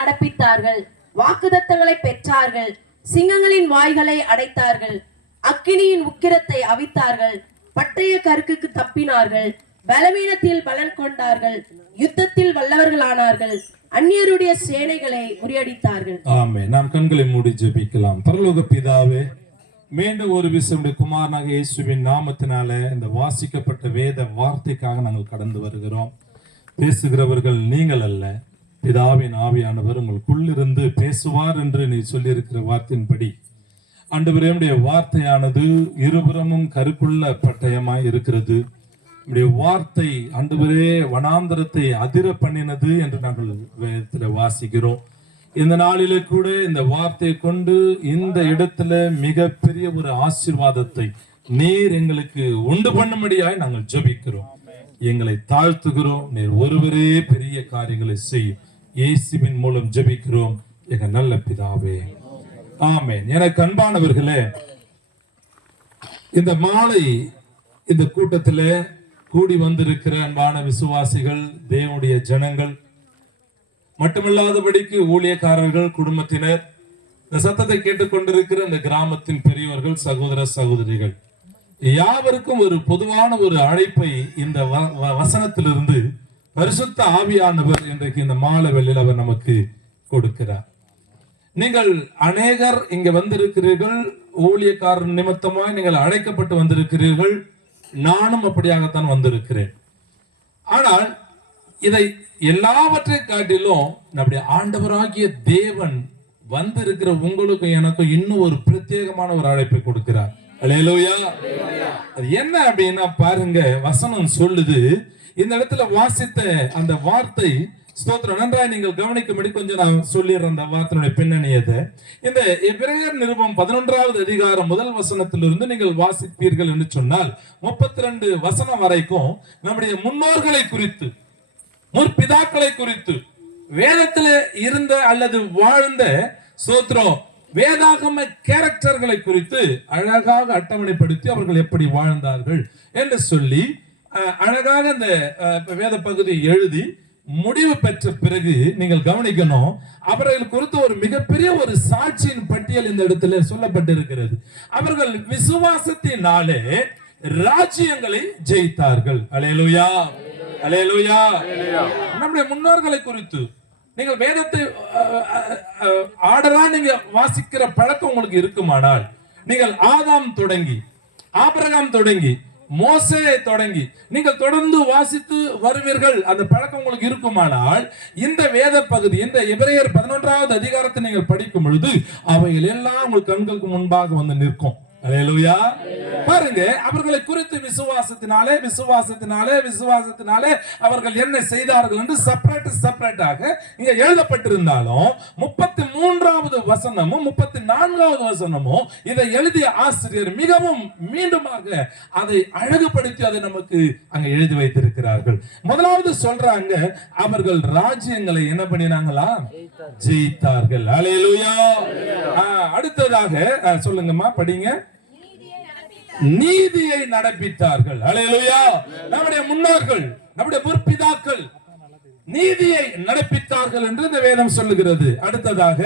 நடப்பித்தார்கள், வாக்குத்தத்தங்களை பெற்றார்கள், சிங்கங்களின் வாய்களை அடைத்தார்கள், அக்கினியின் உக்கிரத்தை அவித்தார்கள், பட்டய கருக்குக்கு தப்பினார்கள், பலவீனத்தில் பலன் கொண்டார்கள், யுத்தத்தில் வல்லவர்களானார்கள், அந்நியருடைய சேனைகளை முறியடித்தார்கள். ஆமென். நாம் கண்களை மூடி ஜெபிக்கலாம். பரலோக பிதாவே, மீண்டும் ஒரு விசை குமாரனாக இயேசுவின் நாமத்தினால இந்த வாசிக்கப்பட்ட வேத வார்த்தைக்காக நாங்கள் கடந்து வருகிறோம். பேசுகிறவர்கள் நீங்கள் அல்ல, பிதாவின் ஆவியானவர் உங்களுக்குள்ளிருந்து பேசுவார் என்று நீ சொல்லியிருக்கிற வார்த்தையின்படி ஆண்டவரே, வார்த்தையானது இருபுறமும் கருக்குள்ள பட்டயமாய் இருக்கிறது. நம்முடைய வார்த்தை ஆண்டவரே வனாந்தரத்தை அதிர பண்ணினது என்று நாங்கள் வேதத்தில் வாசிக்கிறோம். இந்த நாளிலே கூட இந்த வார்த்தையை கொண்டு இந்த இடத்துல மிகப்பெரிய ஒரு ஆசீர்வாதத்தை நீர் எங்களுக்கு உண்டு பண்ணும்படியாய் நாங்கள் ஜெபிக்கிறோம். எங்களை தாழ்த்துகிறோம். நீர் ஒருவரே பெரிய காரியங்களை செய்யும். இயேசுவின் மூலம் ஜெபிக்கிறோம் எங்க நல்ல பிதாவே, ஆமென். எனக்கு அன்பானவர்களே, இந்த மாலை இந்த கூட்டத்திலே கூடி வந்திருக்கிற அன்பான விசுவாசிகள், தேவனுடைய ஜனங்கள் மட்டுமல்லாதபடிக்கு ஊழியக்காரர்கள், குடும்பத்தினர், இந்த சத்தத்தை கேட்டுக்கொண்டிருக்கிற இந்த கிராமத்தின் பெரியவர்கள், சகோதர சகோதரிகள் யாவருக்கும் ஒரு பொதுவான ஒரு அழைப்பை இந்த வசனத்திலிருந்து பரிசுத்த ஆவியானவர் இன்றைக்கு இந்த மாலை வேளையில் அவர் நமக்கு கொடுக்கிறார். நீங்கள் அநேகர் இங்க வந்திருக்கிறீர்கள், ஊழியக்காரர் நிமித்தமாய் நீங்கள் அழைக்கப்பட்டு வந்திருக்கிறீர்கள். நானும் அப்படியாகத்தான் வந்திருக்கிறேன். ஆனால் இதை எல்லாவற்றை காட்டிலும் நம்முடைய ஆண்டவராகிய தேவன் வந்திருக்கிற உங்களுக்கு எனக்கும் இன்னும் ஒரு பிரத்யேகமான ஒரு அழைப்பை கொடுக்கிறார். அல்லேலூயா. அது என்ன அப்படின்னா பாருங்க, வசனம் சொல்லுது, இந்த இடத்துல வாசித்த அந்த வார்த்தை, ஸ்தோத்திரம், நன்றாய் நீங்கள் கவனிக்கும்படி கொஞ்சம் நான் சொல்லிடுறேன் அந்த வார்த்தையுடைய பின்னணியதை. இந்த எபிரேயர் நிருபம் 11வது அதிகாரம் முதல் வசனத்திலிருந்து நீங்கள் வாசிப்பீர்கள் என்று சொன்னால் 32 வசனம் வரைக்கும் நம்முடைய முன்னோர்களை குறித்து, முற்பிதாக்களை குறித்து, வேதத்தில் இருந்த அல்லது வாழ்ந்த ஸ்தோத்திரம் வேதாகம கேரக்டர்களை குறித்து அழகாக அட்டவணைப்படுத்தி அவர்கள் எப்படி வாழ்ந்தார்கள் என்று சொல்லி அழகாக இந்த வேத பகுதியை எழுதி முடிவு பெற்ற பிறகு நீங்கள் கவனிக்கணும், அவர்கள் குறித்து ஒரு மிகப்பெரிய ஒரு சாட்சியின் பட்டியல் இந்த இடத்துல சொல்லப்பட்டிருக்கிறது. அவர்கள் விசுவாசத்தினாலே ராஜ்யங்களை ஜெயித்தார்கள். அல்லேலூயா, அல்லேலூயா. நம்முடைய முன்னோர்களை குறித்து நீங்கள் வேதத்தை ஆர்டரா நீங்க வாசிக்கிற பழக்கம் உங்களுக்கு இருக்குமானால், நீங்கள் ஆதாம் தொடங்கி ஆபிரகாம் தொடங்கி மோசேயை தொடங்கி நீங்கள் தொடர்ந்து வாசித்து வருவீர்கள். அந்த பழக்கம் உங்களுக்கு இருக்குமானால், இந்த வேத பகுதி, இந்த எபிரேயர் 11வது அதிகாரத்தை நீங்கள் படிக்கும் பொழுது அவைகள் எல்லாம் உங்கள் கண்களுக்கு முன்பாக வந்து நிற்கும். அல்லேலூயா. பாருங்க, அவர்களை குறித்து விசுவாசத்தினாலே அவர்கள் என்ன செய்தார்கள் என்று செப்பரேட்டாக இங்க எழுதப்பட்டிருந்தாலும் 33வது வசனமும் 34வது வசனமும் இதை எழுதிய ஆசிரியர் மிகவும் மீண்டுமாக அதை அழகுபடுத்தி அதை நமக்கு அங்க எழுதி வைத்திருக்கிறார்கள். முதலாவது சொல்றாங்க, அவர்கள் ராஜ்யங்களை என்ன பண்ணினாங்களா? ஜெயித்தார்கள். அல்லேலூயா. அடுத்ததாக சொல்லுங்கம்மா, படிங்க. நீதியை நடப்பித்தார்கள். அல்லேலூயா. நம்முடைய முன்னோர்கள், நம்முடைய முற்பிதாக்கள் நீதியை நடப்பித்தார்கள் என்று இந்த வேதம் சொல்லுகிறது. அடுத்ததாக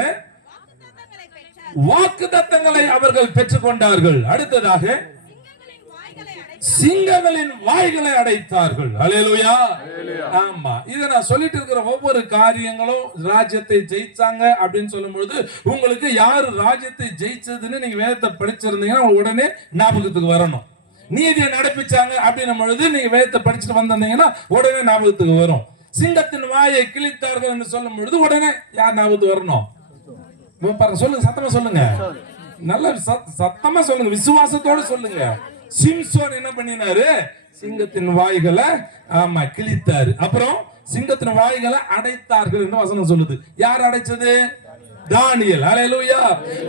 வாக்குத்தத்தங்களை அவர்கள் பெற்றுக்கொண்டார்கள். அடுத்ததாக சிங்கங்களின் வாய்களை அடைத்தார்கள். அல்லேலூயா. ஆமா, இத நான் சொல்லிட்டு இருக்கிற ஒவ்வொரு காரியங்களும் ராஜ்யத்தை ஜெயிச்சாங்க அப்படின்னு சொல்லும் பொழுது உங்களுக்கு யாரு ராஜ்யத்தை ஜெயிச்சதுன்னு நீங்க வேதத்தை படிச்சிருந்தீங்கன்னா உடனே ஞாபகத்துக்கு வரணும். நீதியை நடப்பிச்சாங்க அப்படின்னும் பொழுது நீங்க வேதத்தை படிச்சுட்டு வந்திருந்தீங்கன்னா உடனே ஞாபகத்துக்கு வரும். சிங்கத்தின் வாயை கிழித்தார்கள் என்று சொல்லும் பொழுது உடனே யார் ஞாபகத்துக்கு வரணும்? பாருங்க, சொல்லுங்க, சத்தமா சொல்லுங்க, நல்ல சத்தமா சொல்லுங்க, விசுவாசத்தோட சொல்லுங்க. சிம்சோன் என்ன பண்ணினாரு? சிங்கத்தின் வாய்களை கிழித்தாரு. அப்புறம் சிங்கத்தின் வாய்களை அடைத்தார்கள் என்று வசனம் சொல்லுது. யார் அடைச்சது? தானியேல். அல்லேலூயா.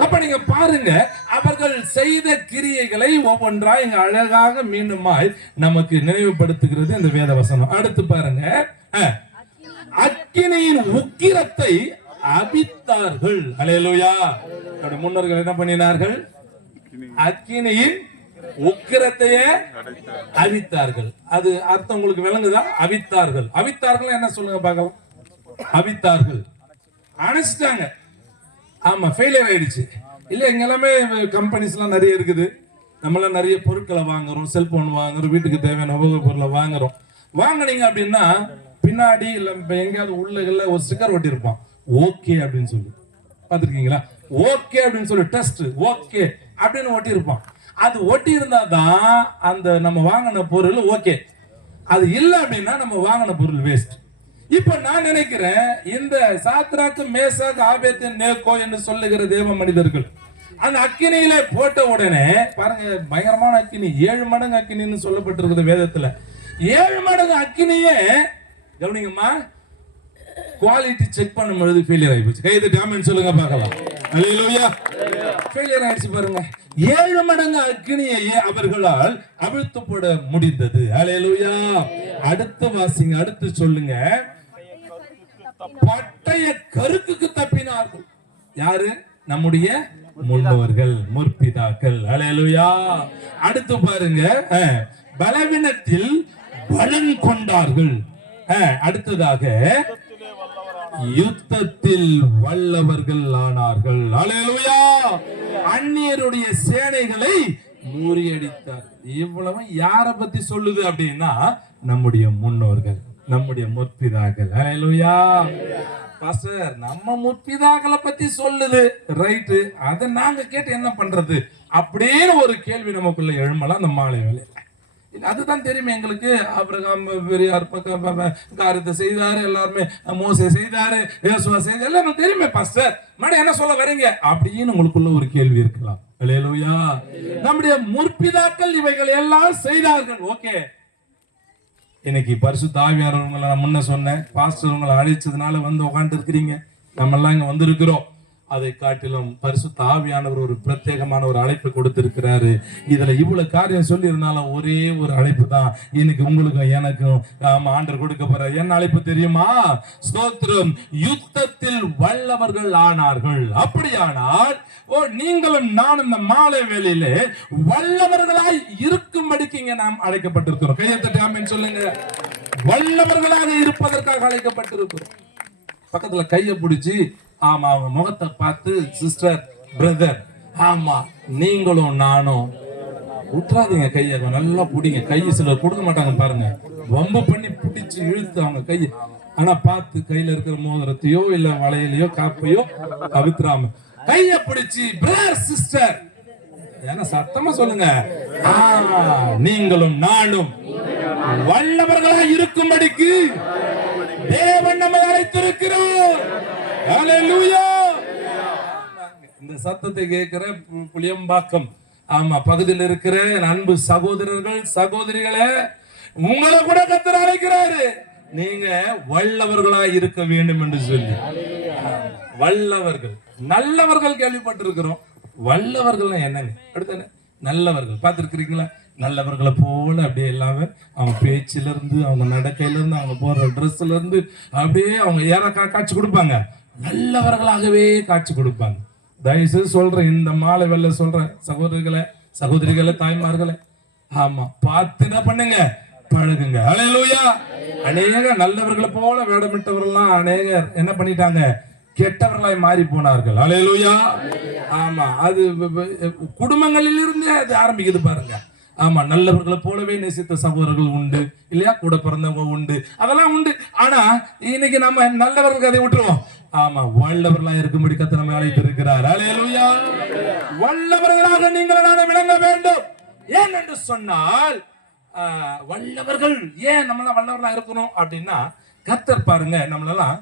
அப்ப நீங்க பாருங்க, அவர்கள் செய்த கிரியைகளை ஒவ்வொன்றா இங்க அழகாக மீண்டுமாய் நமக்கு நினைவுபடுத்துகிறது இந்த வேத வசனம். அடுத்து பாருங்க, அக்கினியின் உக்கிரத்தை அவித்தார்கள். அல்லேலூயா. முன்னோர்கள் என்ன பண்ணினார்கள்? அக்கினியின் உக்கிரத்தையே அவித்தார்கள். அது அர்த்தம் உங்களுக்கு விளங்குதா? அவித்தார்கள். அவித்தார்கள் என்ன சொல்லுங்க பார்க்கலாம். அவித்தார்கள் அணைச்சிட்டாங்க. ஆமா, ஃபெயிலியர் ஆயிடுச்சு. இல்ல இங்க எல்லாமே கம்பெனிஸ் எல்லாம் நிறைய இருக்குது. நம்மளாம் நிறைய பொருட்களை வாங்குறோம், செல்போன் வாங்குறோம், வீட்டுக்கு தேவையான உபயோக பொருளை வாங்குறோம். வாங்கினீங்க அப்படின்னா பின்னாடி இல்ல எங்கேயாவது உள்ள ஒரு ஸ்டிக்கர் ஒட்டி இருப்பான், ஓகே அப்படின்னு சொல்லி. பாத்துருக்கீங்களா? ஓகே அப்படின்னு சொல்லி டெஸ்ட் ஓகே அப்படின்னு ஒட்டி இருப்பான். அது ஒட்டி இருந்தாதான் அந்த நம்ம வாங்கின பொருள் ஓகே. அது இல்ல அப்படின்னா நம்ம வாங்கின பொருள் வேஸ்ட். இப்ப நான் நினைக்கிறேன், இந்த சாத்ராக்கு மேசாக் ஆபேத்து நேகோ என்று சொல்லுகிற தேவ மனிதர்கள் அந்த அக்கினியில போட்ட உடனே பாருங்க, பயங்கரமான அக்கினி, 7 மடங்கு அக்கினின்னு சொல்லப்பட்டிருக்குது வேதத்துல. 7 மடங்கு அக்கினியே கவனிங்கம்மா, குவாலிட்டி செக் பண்ணும்போது ஃபெயிலியர் ஆகி போச்சு. கைது டாமன் சொல்லுங்க பார்க்கலாம். அல்லேலூயா. ஃபெயிலியர் ஆயிடுச்சு பாருங்க. 7 மடங்கு அக்கினியையே அவர்களால் அவிழ்த்து போட முடிந்தது. அல்லேலூயா. அடுத்த வாசிங்க, அடுத்து சொல்லுங்க. பட்டய கருக்குக்கு தப்பினார்கள். யாரு? நம்முடைய முன்னோர்கள், முற்பிதாக்கள். அல்லேலூயா. அடுத்து பாருங்க, பலவீனத்தில் பலன் கொண்டார்கள். அடுத்ததாக யுத்தத்தில் வல்லவர்கள் ஆனார்கள். அல்லேலூயா. அந்நியருடைய சேனைகளை முறியடித்தார். இவ்வளவு யார பத்தி சொல்லுது அப்படின்னா நம்முடைய முன்னோர்கள், நம்முடைய முற்பிதாக்கள். அல்லேலூயா. பாஸ்டர், நம்ம முற்பிதாக்களை பத்தி சொல்லுது, ரைட்டு, அதை நாங்க கேட்டு என்ன பண்றது அப்படின்னு ஒரு கேள்வி நமக்குள்ள எழுமலாம் அந்த மாலை வேலை. அதுதான் தெரியுமே எங்களுக்கு. ஆபிரகாம் பெரியார் காரியத்தை செய்தாரு, எல்லாருமே மோசே செய்தாரு, யோசுவா செய்தாரு, எல்லாம் தெரியுமே. பாஸ்டர் மறுபடியும் என்ன சொல்ல வரீங்க அப்படின்னு உங்களுக்குள்ள ஒரு கேள்வி இருக்கலாம். அல்லேலூயா. நம்முடைய முற்பிதாக்கள் இவைகள் எல்லாம் செய்தார்கள். ஓகே, இன்னைக்கு பரிசுத்த ஆவியானவர்களை நான் முன்ன சொன்னேன், பாஸ்டர் உங்களை அழைச்சதுனால வந்து உட்காந்து இருக்கிறீங்க, நம்ம எல்லாம் இங்க வந்திருக்கிறோம். அதை காட்டிலும் பரிசுத்த ஆவியானவர் ஒரு பிரத்யேகமான ஒரு அழைப்பு கொடுத்திருக்கிறாரு. இதுல இவ்வளவு காரியம் சொல்லி இருந்தாலும் ஒரே ஒரு அழைப்பு தான் இன்னைக்கு உங்களுக்கும் எனக்கும் ஆண்டவர் கொடுக்க போற. என்ன அழைப்பு தெரியுமா? ஸ்தோத்திரம். யுத்தத்தில் வல்லவர்கள் ஆனார்கள். அப்படியானால் நீங்களும் நானும் இந்த மாலை வேளையிலே வல்லவர்களாய் இருக்கும்படிக்கு இங்க நாம் அழைக்கப்பட்டிருக்கிறோம். கையை தட்டி ஆமென் சொல்லுங்க. வல்லவர்களாக இருப்பதற்காக அழைக்கப்பட்டிருக்கிறோம். பக்கத்துல கையை பிடிச்சி, ஆமா, அவங்க முகத்தை பார்த்து, சிஸ்டர், பிரதர், ஆமா நீங்களும் நானும் விட்டுறாதீங்க, கையை நல்லா பிடிங்க. கையை சிலர் கொடுக்க மாட்டாங்க பாருங்க, வம்பு பண்ணி பிடிச்சு இழுத்து அவங்க கையை. ஆனா பார்த்து கையில இருக்கிற மோதிரத்தையோ இல்ல வளையலையோ காப்பையோ அவித்துறாம கையை பிடிச்சி, பிரதர், சிஸ்டர், ஏன்னா சத்தமா சொல்லுங்க, நீங்களும் நானும் வல்லவர்களாக இருக்கும்படிக்கு தேவன் நம்மை அழைத்திருக்கிறார். அல்லேலூயா. இந்த சத்தத்தை கேட்கிற புளியம்பாக்கம் பகுதியில் இருக்கிற அன்பு சகோதரர்கள், சகோதரிகளே, உங்களை கூட கர்த்தர் அழைக்கிறாரு. நீங்க வல்லவர்களாய் இருக்க வேண்டும் என்று சொல்லி. வல்லவர்கள், நல்லவர்கள் கேள்விப்பட்டிருக்கிறோம். வல்லவர்கள் என்னங்க? அடுத்த நல்லவர்கள் பார்த்திருக்கிறீங்களா? நல்லவர்களை போல அப்படியே எல்லாமே அவங்க பேச்சில இருந்து, அவங்க நடக்கையில இருந்து, அவங்க போற ட்ரெஸ்ல இருந்து அப்படியே அவங்க ஏற காட்சி கொடுப்பாங்க. நல்லவர்களாகவே காட்சி கொடுப்பாங்க. தயவுசெய்து சொல்றேன், இந்த மாலை வேலை சொல்றேன், சகோதரிகளை, சகோதரிகளை, தாய்மார்களை, ஆமா பார்த்து என்ன பண்ணுங்க, பழகுங்க. அல்லேலூயா. அநேக நல்லவர்களை போல வேடமிட்டவர்கள்லாம் அநேகர் என்ன பண்ணிட்டாங்க, கெட்டவர்களாய் மாறி போனார்கள். அல்லேலூயா. ஆமா, அது குடும்பங்களில் இருந்து அது ஆரம்பிக்குது பாருங்க. ஆமா, நல்லவர்களை போலவே நேசித்த சகோதரர்கள் உண்டு இல்லையா, கூட பிறந்தவங்க உண்டு, அதெல்லாம் உண்டு. ஆனா இன்னைக்கு நம்ம நல்லவர்களுக்கு அதை விட்டுருவோம். ஆமா, வல்லவர்களா இருக்கும்படி கர்த்தர் நம்மை அழைத்திருக்கிறார். அல்லேலூயா. வல்லவர்களாக நீங்கள் நானும் விளங்க வேண்டும். ஏன் என்று சொன்னால், வல்லவர்கள் ஏன் நம்மளாம் வல்லவர்களா இருக்கணும் அப்படின்னா, கர்த்தர் பாருங்க நம்மளெல்லாம்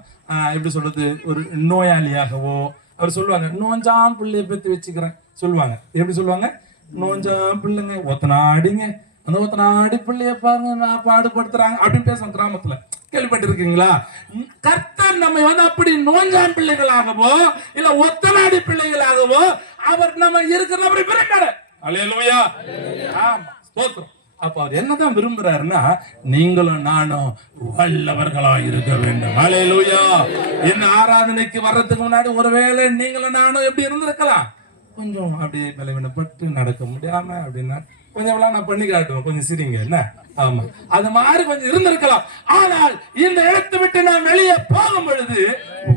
எப்படி சொல்றது, ஒரு நோயாளியாகவோ அவர் சொல்லுவாங்க, நோஞ்சாம் பிள்ளைய பத்தி வச்சுக்கிறேன் சொல்லுவாங்க. எப்படி சொல்லுவாங்க? நோஞ்சாம் பிள்ளைங்க, ஒத்தனாடிங்க, அந்த ஒத்தனாடி பிள்ளைய பாருங்க நான் பாடுபடுத்துறாங்க அப்படின்னு பேசுவோம் கிராமத்துல. கேள்விப்பட்டிருக்கீங்களா? கர்த்தர் நம்மை அப்படி நோஞ்சாம் பிள்ளைகளாகவோ இல்ல ஒத்தனாடி பிள்ளைகளாகவோ அவர் நம்ம இருக்கிற விரும்புறாரு. அல்லேலூயா. ஆமா, ஸ்தோத்திரம். அப்ப அவர் என்னதான் விரும்புறாருன்னா, நீங்களும் நானும் வல்லவர்களா இருக்க வேண்டும். அல்லேலூயா. இந்த ஆராதனைக்கு வர்றதுக்கு முன்னாடி ஒருவேளை நீங்களும் நானும் எப்படி இருந்திருக்கலாம், கொஞ்சம் அப்படியே பலவீனப்பட்டு நடக்க முடியாம அப்படின்னா கொஞ்சம் நான் பண்ணி காட்டுவேன், கொஞ்சம் சிரிங்க என்ன. ஆமா, அது மாதிரி கொஞ்சம் இருந்திருக்கலாம். ஆனால் இந்த இடத்தை விட்டு நாம் வெளியே போகும் பொழுது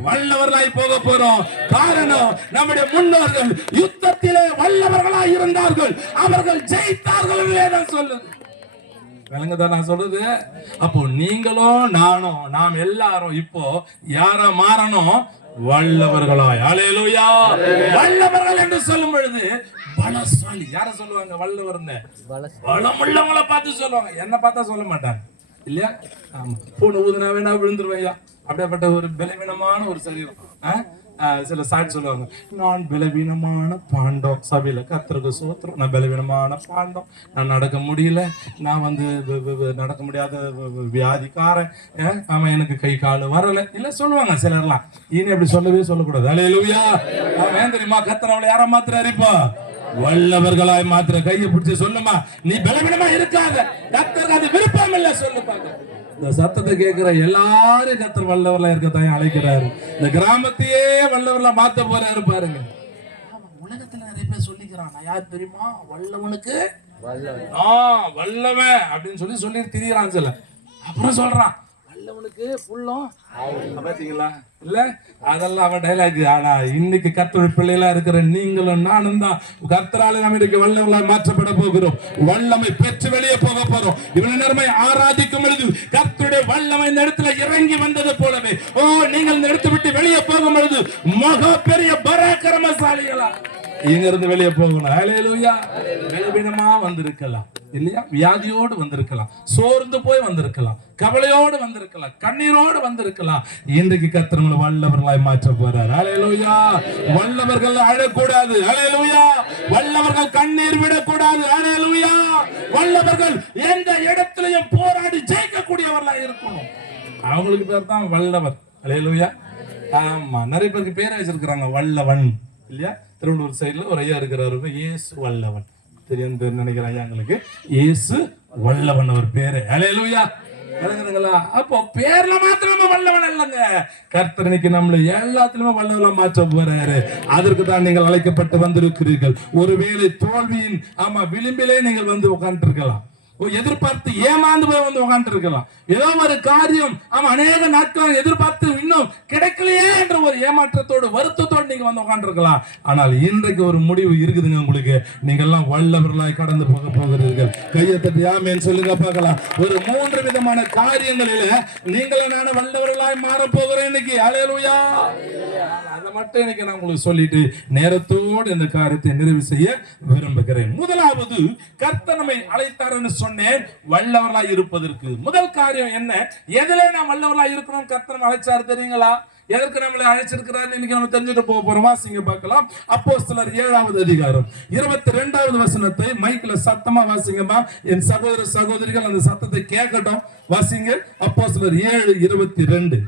வல்லவர்களாய் போக போறோம். காரணம், நம்முடைய முன்னோர்கள் யுத்தத்திலே வல்லவர்களாய் இருந்தார்கள், அவர்கள் ஜெயித்தார்கள் வேதம் சொல்லுது. விளங்குதான் நான் சொல்றது? அப்போ நீங்களும் நானும் நாம் எல்லாரும் இப்போ யார மாறணும்? வல்லவர்களாய். அல்லேலூயா. வல்லவர்கள் என்று சொல்லும் பொழுது பலசாலி யார சொல்லுவாங்க? வல்லவர்னு பலமுள்ளவங்களை பார்த்து சொல்லுவாங்க, என்ன பார்த்தா சொல்ல மாட்டாங்க இல்லையா? ஆமா, பூனை ஊதுனா வேணா விழுந்துருவையா, அப்படியேப்பட்ட ஒரு பலவீனமான ஒரு சரீரம். சில சாட்சி சொல்லுவாங்க, நான் பலவீனமான பாண்டம், சபையில கர்த்தருக்கு சோத்திரம், நான் பலவீனமான பாண்டம், நான் நடக்க முடியல, நான் நடக்க முடியாத வியாதிக்காரன், ஆமா எனக்கு கை கால் வரல இல்ல சொல்லுவாங்க சிலர்லாம். இனி அப்படி சொல்லவே சொல்லக்கூடாது. அல்லேலூயா. ஏன் தெரியுமா? கர்த்தர் அவளை யார மாத்திராரிப்பா? வல்லவர்களாய் மாத்திர. கையை பிடிச்சி சொல்லுமா, நீ பலவீனமா இருக்காத, கர்த்தருக்கு அது விருப்பம் இல்ல சொல்லுப்பாங்க. இந்த சத்தத்தை கேட்கிற எல்லாரும் கர்த்தர் வல்லவர்களா இருக்கத்தான் அழைக்கிறாரு. இந்த கிராமத்தையே வல்லவர்களா மாத்த போறாரு பாருங்க. உலகத்துல நிறைய பேர் சொல்லிக்கிறான், யார் தெரியுமா? வல்லவனுக்கு வல்லவன் அப்படின்னு சொல்லி திரிகிறான் சில. அப்புறம் சொல்றான் வல்லவனுக்கு புள்ளம். பாத்தீங்களா? இல்ல அதெல்லாம் அவன் டைலாக். ஆனா இன்னைக்கு கர்த்தருடைய பிள்ளைகளா இருக்கிற நீங்களும் நானும் தான் கர்த்தரால நம்ம இன்னைக்கு வல்லவர்களாய் மாற்றப்பட போகிறோம். வல்லமை பெற்று வெளியே போக போறோம். இவன் நேர்மை ஆராதிக்கும் பொழுது கர்த்தருடைய வல்லமை இந்த இடத்துல இறங்கி வந்தது போலவே, நீங்கள் இந்த இடத்தை விட்டு வெளியே போகும் பொழுது மகா பெரிய பராக்கிரமசாலிகளா இங்க இருந்து வெளியே போகணும். அல்லேலூயா. பலவீனமா வந்திருக்கலாம் இல்லையா, வியாதியோடு வந்திருக்கலாம், சோர்ந்து போய் வந்திருக்கலாம், கவலையோடு வந்திருக்கலாம், கண்ணீரோடு வந்திருக்கலாம். இன்றைக்கு கர்த்தர் நம்மளை வல்லவர்களாய் மாற்ற போறார். அல்லேலூயா. வல்லவர்கள் அழக்கூடாது. அல்லேலூயா. வல்லவர்கள் கண்ணீர் விடக்கூடாது. அல்லேலூயா. வல்லவர்கள் எந்த இடத்திலையும் போராடி ஜெயிக்கக்கூடியவர்களாய் இருக்கணும். அவங்களுக்கு பேர் தான் வல்லவர். அல்லேலூயா. ஆமா, நிறைய பேருக்கு பேரை வச்சிருக்கிறாங்க வல்லவன் இல்லையா. திருவள்ளூர் சைடுல ஒரு ஐயா இருக்கிறாரு, இயேசு வல்லவன். தெரியும் நினைக்கிற ஐயாங்களுக்கு இயேசு வல்லவன் அவர் பேரு. அல்லேலூயா. அப்போ பேர்ல மாத்திரமா வல்லவன் இல்லைங்க, கர்த்தர் இன்னைக்கு நம்மள எல்லாத்திலுமே வல்லவனா மாற்ற போறாரு. அதற்கு தான் நீங்கள் அழைக்கப்பட்டு வந்திருக்கிறீர்கள். ஒருவேளை தோல்வியின் விளிம்பிலே நீங்கள் வந்து உட்கார்ந்து இருக்கலாம், எதிர்பார்த்து ஏமாந்து போய் வந்து உட்கார்ந்து இருக்கலாம். ஏதோ ஒரு காரியம் அநேக நாட்கள் எதிர்பார்த்து இன்னும் கிடைக்கலையே என்ற ஒரு ஏமாற்றத்தோடு வருத்தத்தோடு நீங்க வந்து உட்கார்ந்து இருக்கலாம். ஆனால் இன்றைக்கு ஒரு முடிவு இருக்குதுங்க உங்களுக்கு. நீங்க எல்லாம் வல்லவர்களாய் கடந்து போக போகிறீர்கள். கையை தட்டி ஆமென் சொல்லுங்க பார்க்கலாம். ஒரு 3 விதமான காரியங்களில நீங்களும் நானும் வல்லவர்களாய் மாற போகிறேன் இன்னைக்கு. அல்லேலூயா. அதை மட்டும் இன்னைக்கு நான் உங்களுக்கு சொல்லிட்டு நேரத்தோடு இந்த காரியத்தை நிறைவு செய்ய விரும்புகிறேன். முதலாவது, கர்த்தர் நம்மை அழைத்தார்னு சொன்னேன் வல்லவர்களாய் இருப்பதற்கு. முதல் காரியம் என்ன? எதுல நாம் வல்லவர்களாய் இருக்கணும்? கர்த்தர் அழைச்சார் தெரியுங்களா? எதற்கு நம்மளை அழைச்சிருக்கிறார் இன்னைக்கு நம்ம தெரிஞ்சுட்டு போக போறோம். வாசிங்க பார்க்கலாம். அப்போஸ்தலர் 7வது அதிகாரம் 22வது வசனத்தை மைக்ல சத்தமா வாசிங்கம்மா. என் சகோதர சகோதரிகள் அந்த சத்தத்தை கேட்கட்டும். வாசிங்க. அப்போஸ்தலர் 7:22.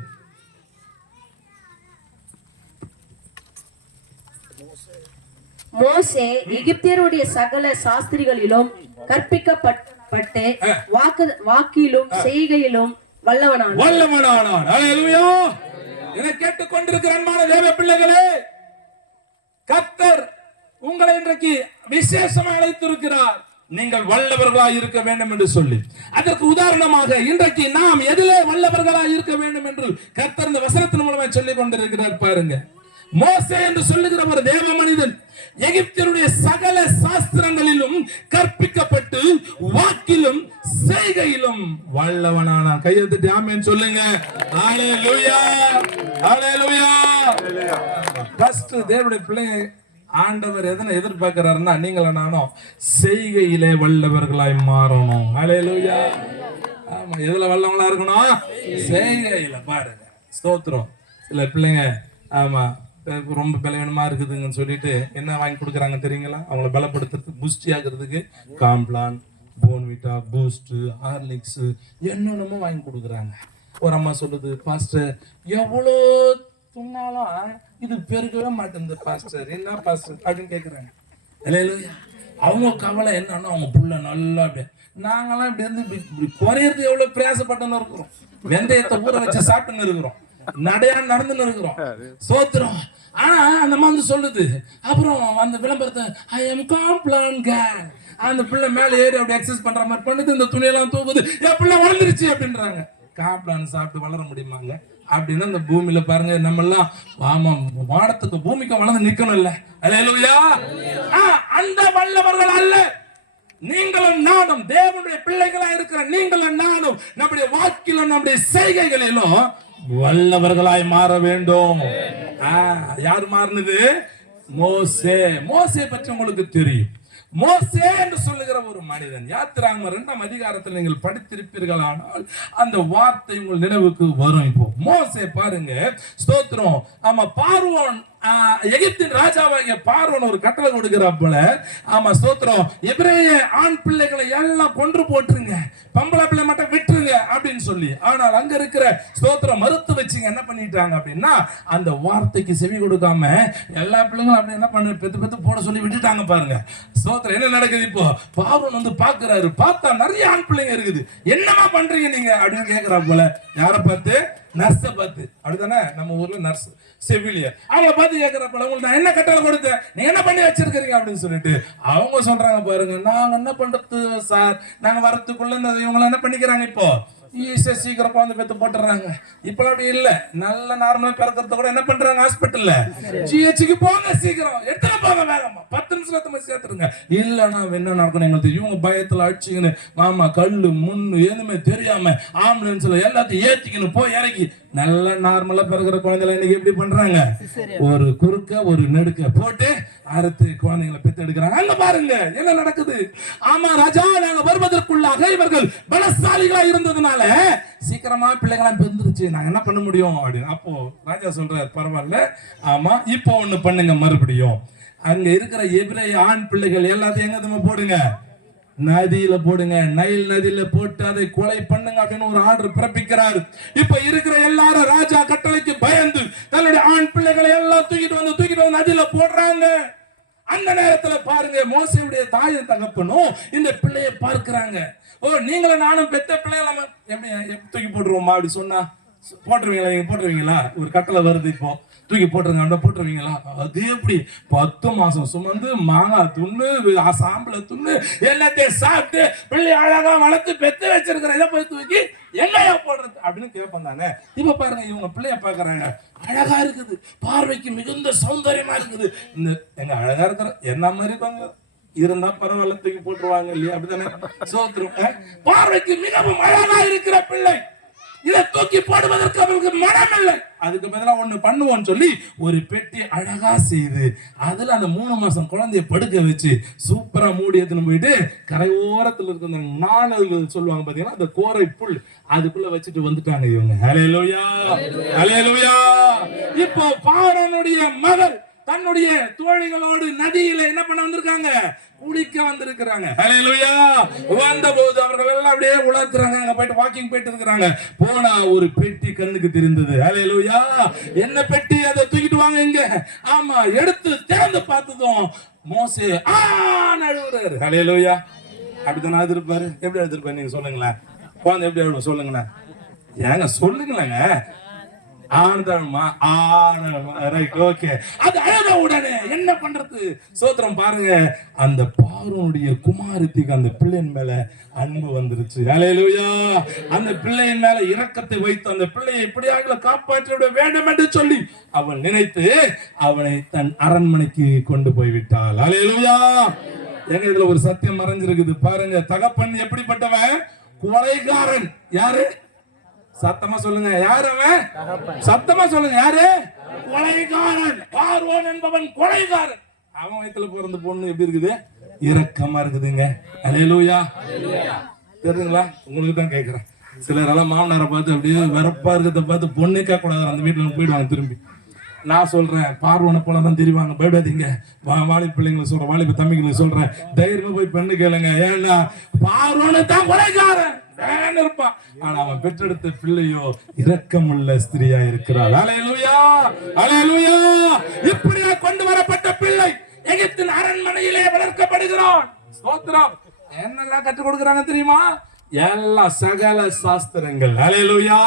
மோசே எகிப்தியருடைய சகல சாஸ்திரிகளிலும் கற்பிக்கப்பட்டு வாக்கிலும் செய்கையிலும் வல்லவனானான். அல்லேலூயா. இதை கேட்டுக் கொண்டிருக்கிற அன்பான தேவ பிள்ளைகளே, கர்த்தர் உங்களை இன்றைக்கு விசேஷமாக அழைத்திருக்கிறார். நீங்கள் வல்லவர்களாய் இருக்க வேண்டும் என்று சொல்லி, அதற்கு உதாரணமாக இன்றைக்கு நாம் எதிலே வல்லவர்களாய் இருக்க வேண்டும் என்று கர்த்தர் இந்த வசனத்தின் மூலமாக சொல்லிக் கொண்டிருக்கிறார் பாருங்க. மோசே என்று சொல்லுகிற ஒரு தேவ மனிதன் எகிப்தியருடைய சகல சாஸ்திரங்களிலும் கற்பிக்கப்பட்டு வாக்கிலும் செய்கையிலும் வல்லவனானான். கையை தட்டி ஆமென் சொல்லுங்க. அல்லேலூயா. அல்லேலூயா. ஃபர்ஸ்ட் தேவனுடைய பிள்ளைங்க ஆண்டவர் எதனை எதிர்பார்க்கிறாருன்னா, நீங்களும் நானும் செய்கையிலே வல்லவர்களாய் மாறணும். அல்லேலூயா. ஆமா, எதுல வல்லவங்களா இருக்கணும்? செய்கையில. பாருங்க, ஸ்தோத்திரம். சில பிள்ளைங்க ரொம்ப பலவீனமா இருக்குதுங்கன்னு சொல்லிட்டு என்ன வாங்கி கொடுக்குறாங்க தெரியுங்களா? அவங்கள பலப்படுத்துறதுக்கு, புஷ்டி ஆகிறதுக்கு காம்ப்ளான், போன்விட்டா, பூஸ்ட், ஹார்லிக்ஸ் என்னென்னமோ வாங்கி கொடுக்குறாங்க. ஒரு அம்மா சொல்லுது, பாஸ்டர் எவ்வளோ துண்ணாலும் இது பெருகவே மாட்டேங்குது பாஸ்டர், என்ன பாஸ்டர் அப்படின்னு கேட்குறாங்க. இல்லையா? அவங்க கவலை என்னன்னா அவங்க புள்ள நல்லா நாங்கெல்லாம் இப்படி இருந்து இப்படி குறையிறது எவ்வளோ பிரயாசப்பட்டுன்னு இருக்கிறோம். வெந்தயத்தை ஊற வச்சு சாப்பிட்டுன்னு இருக்கிறோம். நடையா நடந்துன்னு இருக்கிறோம். சோத்திரம். ஆனா அந்த மாதிரி சொல்லுது. அப்புறம் அந்த விளம்பரத்தை ஐ எம் காம்ப்ளான் கேங், அந்த பிள்ளை மேல ஏறி அப்படி எக்ஸசைஸ் பண்ற மாதிரி பண்ணுது, இந்த துணியெல்லாம் தூக்குது, என் பிள்ளை வளர்ந்துருச்சு அப்படின்றாங்க. காம்ப்ளான் சாப்பிட்டு வளர முடியுமாங்க? அப்படின்னா இந்த பூமியில பாருங்க, நம்ம எல்லாம் ஆமா வானத்துக்கு பூமிக்கு வளர்ந்து நிக்கணும் இல்ல? அல்லேலூயா. அந்த வல்லவர்கள் அல்ல. நீங்களும் நானும் தேவனுடைய பிள்ளைகளா இருக்கிற நீங்களும் நானும் நம்முடைய வாக்கிலும் நம்முடைய செய்கைகளிலும் வல்லவர்களாய் மாற வேண்டும். யார் மாறினது? மோசே. மோசே பற்றி உங்களுக்கு தெரியும். மோசே என்று சொல்லுகிற ஒரு மனிதன், யாத்திராகமம் 2ஆம் அதிகாரத்தில் நீங்கள் படித்திருப்பீர்கள், ஆனால் அந்த வார்த்தை உங்கள் நினைவுக்கு வரும். இப்போ மோசே பாருங்க, ஸ்தோத்திரம். ஆமா, பார்வோன் எகிப்தின் ராஜாவாகிய பார்வோன் ஒரு கட்டளை கொடுக்கிறார் போல. ஆமா, ஸ்தோத்திரம். எபிரேய ஆண் பிள்ளைகளை எல்லாம் கொன்று போட்டுருங்க, பம்பளை பிள்ளை மட்டும் விட்டுருங்க அப்படின்னு சொல்லி. ஆனால் அங்க இருக்கிற ஸ்தோத்திரம் மறுத்து வச்சுங்க என்ன பண்ணிட்டாங்க அப்படின்னா, அந்த வார்த்தைக்கு செவி கொடுக்காம எல்லா பிள்ளைங்களும் அப்படி என்ன பண்ண பெத்து பெத்து போட சொல்லி விட்டுட்டாங்க. பாருங்க ஸ்தோத்திரம், என்ன நடக்குது இப்போ? பார்வோன் வந்து பாக்குறாரு, பார்த்தா நிறைய ஆண் பிள்ளைங்க இருக்குது. என்னமா பண்றீங்க நீங்க அப்படின்னு கேட்கிறா போல. யாரை பார்த்து? நர்ஸை பார்த்து. அப்படித்தானே நம்ம ஊர்ல நர்ஸ் செவிலியர், அவங்கள பார்த்து கேட்கிறப்ப உங்களுக்கு நான் என்ன கட்டளை கொடுத்தேன், நீங்க என்ன பண்ணி வச்சிருக்கீங்க அப்படின்னு சொல்லிட்டு அவங்க சொல்றாங்க பாருங்க, நாங்க என்ன பண்றது சார், நாங்க வரத்துக்குள்ள இவங்க என்ன பண்ணிக்கிறாங்க, இப்போ ஈஸியா சீக்கிரம் குழந்தை பெத்து போட்டுறாங்க. இப்ப அப்படி இல்ல, நல்ல நார்மலா பிறக்கிறது கூட என்ன பண்றாங்க, ஹாஸ்பிட்டல்ல ஜிஹெச்சுக்கு போங்க, சீக்கிரம் எடுத்துட்டு போங்க, வேகமா 10 நிமிஷத்துல சேர்த்துருங்க. இல்லன்னா என்ன நடக்கணும் எங்களுக்கு இவங்க பயத்துல அடிச்சுக்கின்னு மாமா கல்லு முன்னு எதுவுமே தெரியாம ஆம்புலன்ஸ்ல எல்லாத்தையும் ஏத்திக்கணும் போய் இறக்கி. நல்ல நார்மலா பிறகுற குழந்தைகளை இன்னைக்கு எப்படி பண்றாங்க, ஒரு குறுக்க ஒரு நெடுக்க போட்டு அறுத்து குழந்தைங்களை பெத்து எடுக்கிறாங்க. அங்க பாருங்க என்ன நடக்குது. ஆமா ராஜா, நாங்க வருவதற்குள்ளாக இவர்கள் பலசாலிகளா இருந்ததுனால சீக்கிரமா பிள்ளைங்களாம் பிறந்துருச்சு, நாங்க என்ன பண்ண முடியும் அப்படின்னு. அப்போ ராஜா சொல்றாரு, பரவாயில்ல, ஆமா இப்போ ஒண்ணு பண்ணுங்க, மறுபடியும் அங்க இருக்கிற எபிரேய ஆண் பிள்ளைகள் எல்லாத்தையும் எங்க போடுங்க, நதியில போடுங்க, நைல் நதியில போட்டு அதை கொலை பண்ணுங்க அப்படின்னு ஒரு ஆர்டர் பிறப்பிக்கிறாரு. இப்ப இருக்கிற எல்லாரும் ராஜா கட்டளைக்கு பயந்து தன்னுடைய ஆண் பிள்ளைகளை எல்லாம் தூக்கிட்டு வந்து நதியில போடுறாங்க. அந்த நேரத்துல பாருங்க, மோசேயுடைய தாயும் தகப்பனும் இந்த பிள்ளையை பார்க்கிறாங்க. ஓ, நீங்களும் நானும் பெத்த பிள்ளைகளை நம்ம எப்படி தூக்கி போட்டுருவோமா அப்படி சொன்னா போட்டுருவீங்களா? நீங்க போட்டுருவீங்களா? ஒரு கட்டளை வருது, இப்போ தூக்கி போட்டுருங்க, போட்டுருவீங்களா? அது எப்படி 10 மாசம் சுமந்து மாங்காய் துண்ணு சாம்பல துண்ணு எல்லாத்தையும் சாப்பிட்டு பிள்ளை அழகா வளர்த்து பெத்து வச்சிருக்கிற இதை போய் தூக்கி எங்கயா போடுறது அப்படின்னு கேட்போம் தானே. இப்ப பாருங்க, இவங்க பிள்ளைய பாக்குறாங்க, அழகா இருக்குது, பார்வைக்கு மிகுந்த சௌந்தரியமா இருக்குது. இந்த எங்க அழகா இருக்கிற என்ன மாதிரி கொஞ்சம் இருந்தா பரவாயில்ல, தூக்கி போட்டுருவாங்க இல்லையா? அப்படித்தானே. சோத்திரம், பார்வைக்கு மிகவும் அழகா இருக்கிற பிள்ளை, இதை தூக்கி போடுவதற்கு அவருக்கு மனம் இல்லை. அதுக்கு பதிலாக ஒண்ணு பண்ணுவோம்னு சொல்லி ஒரு பெட்டி அழகா செய்து அதுல அந்த 3 மாசம் குழந்தைய படுக்க வச்சு சூப்பரா மூடி எடுத்துன்னு போயிட்டு கரையோரத்துல இருக்கிற நாணல் சொல்லுவாங்க பாத்தீங்கன்னா, அந்த கோரை புல் அதுக்குள்ள வச்சுட்டு வந்துட்டாங்க இவங்க. ஹல்லேலூயா, ஹல்லேலூயா. இப்போ பார்வோனுடைய மகள் தன்னுடைய தோழிகளோடு நதியில என்ன பண்ண வந்திருக்காங்க, குளிக்க வந்திருக்கிறாங்க. ஹல்லேலூயா. வந்தபோது அவர்கள் எல்லாம் அப்படியே உலர்த்துறாங்க, அங்க போயிட்டு வாக்கிங் போயிட்டு இருக்காங்க. போனா ஒரு பெட்டி கண்ணுக்கு தெரிந்தது. ஹல்லேலூயா. என்ன பெட்டி? அதை தூக்கிட்டு வாங்க இங்க. ஆமா, எடுத்து திறந்து பார்த்ததும் மோசே அழுகுறாரு. ஹல்லேலூயா. அப்படித்தானே அழுதுருப்பாரு. எப்படி அழுதுருப்பாரு நீங்க சொல்லுங்களேன்? குழந்தை எப்படி அழுவ சொல்லுங்களேன்? ஏங்க சொல்லுங்களேங்க. உடனே என்ன பண்றது? சோத்திரம் பாருங்க, அந்த பார்வோனுடைய குமாரத்திக்கு அந்த பிள்ளையின் மேல அன்பு வந்துருச்சு. ஹல்லேலூயா. அந்த பிள்ளையின் மேல இரக்கத்தை வைத்து அந்த பிள்ளையை எப்படியாக காப்பாற்ற வேண்டும் என்று சொல்லி அவள் நினைத்து அவனை தன் அரண்மனைக்கு கொண்டு போய் விட்டாள். ஹல்லேலூயா. எங்க இதுல ஒரு சத்தியம் மறைஞ்சிருக்குது பாருங்க. தகப்பன் எப்படிப்பட்டவன்? கொலைகாரன். யாரு? சத்தமா சொல்லுங்க, யாரு அவன்? சத்தமா சொல்லுங்க, யாரு? கொலைகாரன். பார்வோன் என்பவன் கொலைகாரன். அவன் வயித்துல பிறந்த பொண்ணு எப்படி இருக்குது? இரக்கமா இருக்குதுங்க. ஹல்லேலூயா. தெரியுங்களா? உங்களுக்கு தான் கேட்கிறேன். சிலர் எல்லாம் மாமனாரை பார்த்து அப்படியே வெறப்பா இருக்கிறத பார்த்து பொண்ணு கேட்க கூடாது, அந்த வீட்டுல போயிடுவாங்க திரும்பி. நான் சொல்றேன், பார்வோனை போலதான் தெரிவாங்க, பயப்படாதீங்க. வாலிப பிள்ளைங்களை சொல்றேன், வாலிப தம்பிங்களுக்கு சொல்றேன், தைரியமா போய் பெண்ணு கேளுங்க. ஏன்னா பார்வோனை தான் கொலைகாரன் இருப்பான், ஆனா அவன் பெற்றெடுத்த பிள்ளையோ இரக்கமுள்ள ஸ்திரியா இருக்கிறாள். ஹல்லேலூயா, ஹல்லேலூயா. இப்படியா கொண்டு வரப்பட்ட பிள்ளை எகிப்தின் அரண்மனையிலே வளர்க்கப்படுகிறான். ஸ்தோத்திரம். என்னெல்லாம் கற்றுக் கொடுக்கறாங்க தெரியுமா? எல்லா சகல சாஸ்திரங்கள் அல்லேலூயா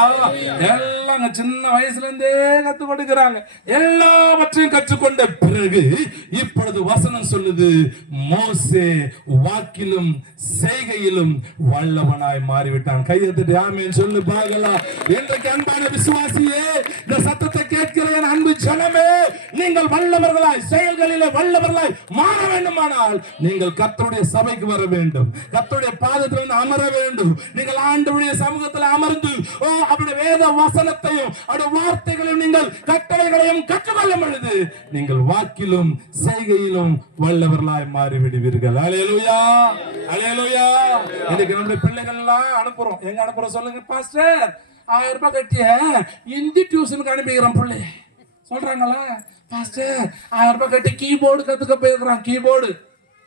எல்லாம் சின்ன வயசுல இருந்தே கத்து கொடுக்கிறாங்க. எல்லாவற்றையும் கற்றுக்கொண்ட பிறகு இப்பொழுது வசனம் சொல்லுது, மோசே வாக்கிலும் செய்கையிலும் வல்லவனாய் மாறிவிட்டான். கையெழுத்து ஆமென் சொல்லு பார்க்கலாம். இன்றைக்கு அன்பான விசுவாசியே, இந்த சத்தத்தை கேட்கிற அன்பு ஜனமே, நீங்கள் வல்லவர்களாய் செயல்களிலே வல்லவர்களாய் மாற வேண்டுமானால் நீங்கள் கர்த்தருடைய சபைக்கு வர வேண்டும். கர்த்தருடைய பாதத்தில் வந்து அமர வேண்டும். நீங்கள் ஆண்டவருடைய சமூகத்தில் அமர்ந்து அவருடைய வேத வசனத்தையும் அவருடைய வார்த்தைகளையும் நீங்கள் கட்டளைகளையும் கற்றுக்கொள்ளும் பொழுது நீங்கள் வாக்கிலும் செய்கையிலும் வல்லவர்களாய் மாறிவிடுவீர்கள். அல்லேலூயா அல்லேலூயா. இன்னைக்கு நம்முடைய பிள்ளைகள் எல்லாம் அனுப்புறோம். எங்க அனுப்புறோம் சொல்லுங்க பாஸ்டர்? 1000 ரூபாய் கட்டிய இந்தி டியூஷனுக்கு அனுப்பிக்கிறோம் பிள்ளை சொல்றாங்களா? பாஸ்டர் 1000 ரூபாய் கட்டி கீபோர்டு கத்துக்க போயிருக்கிறான். கீபோர்டு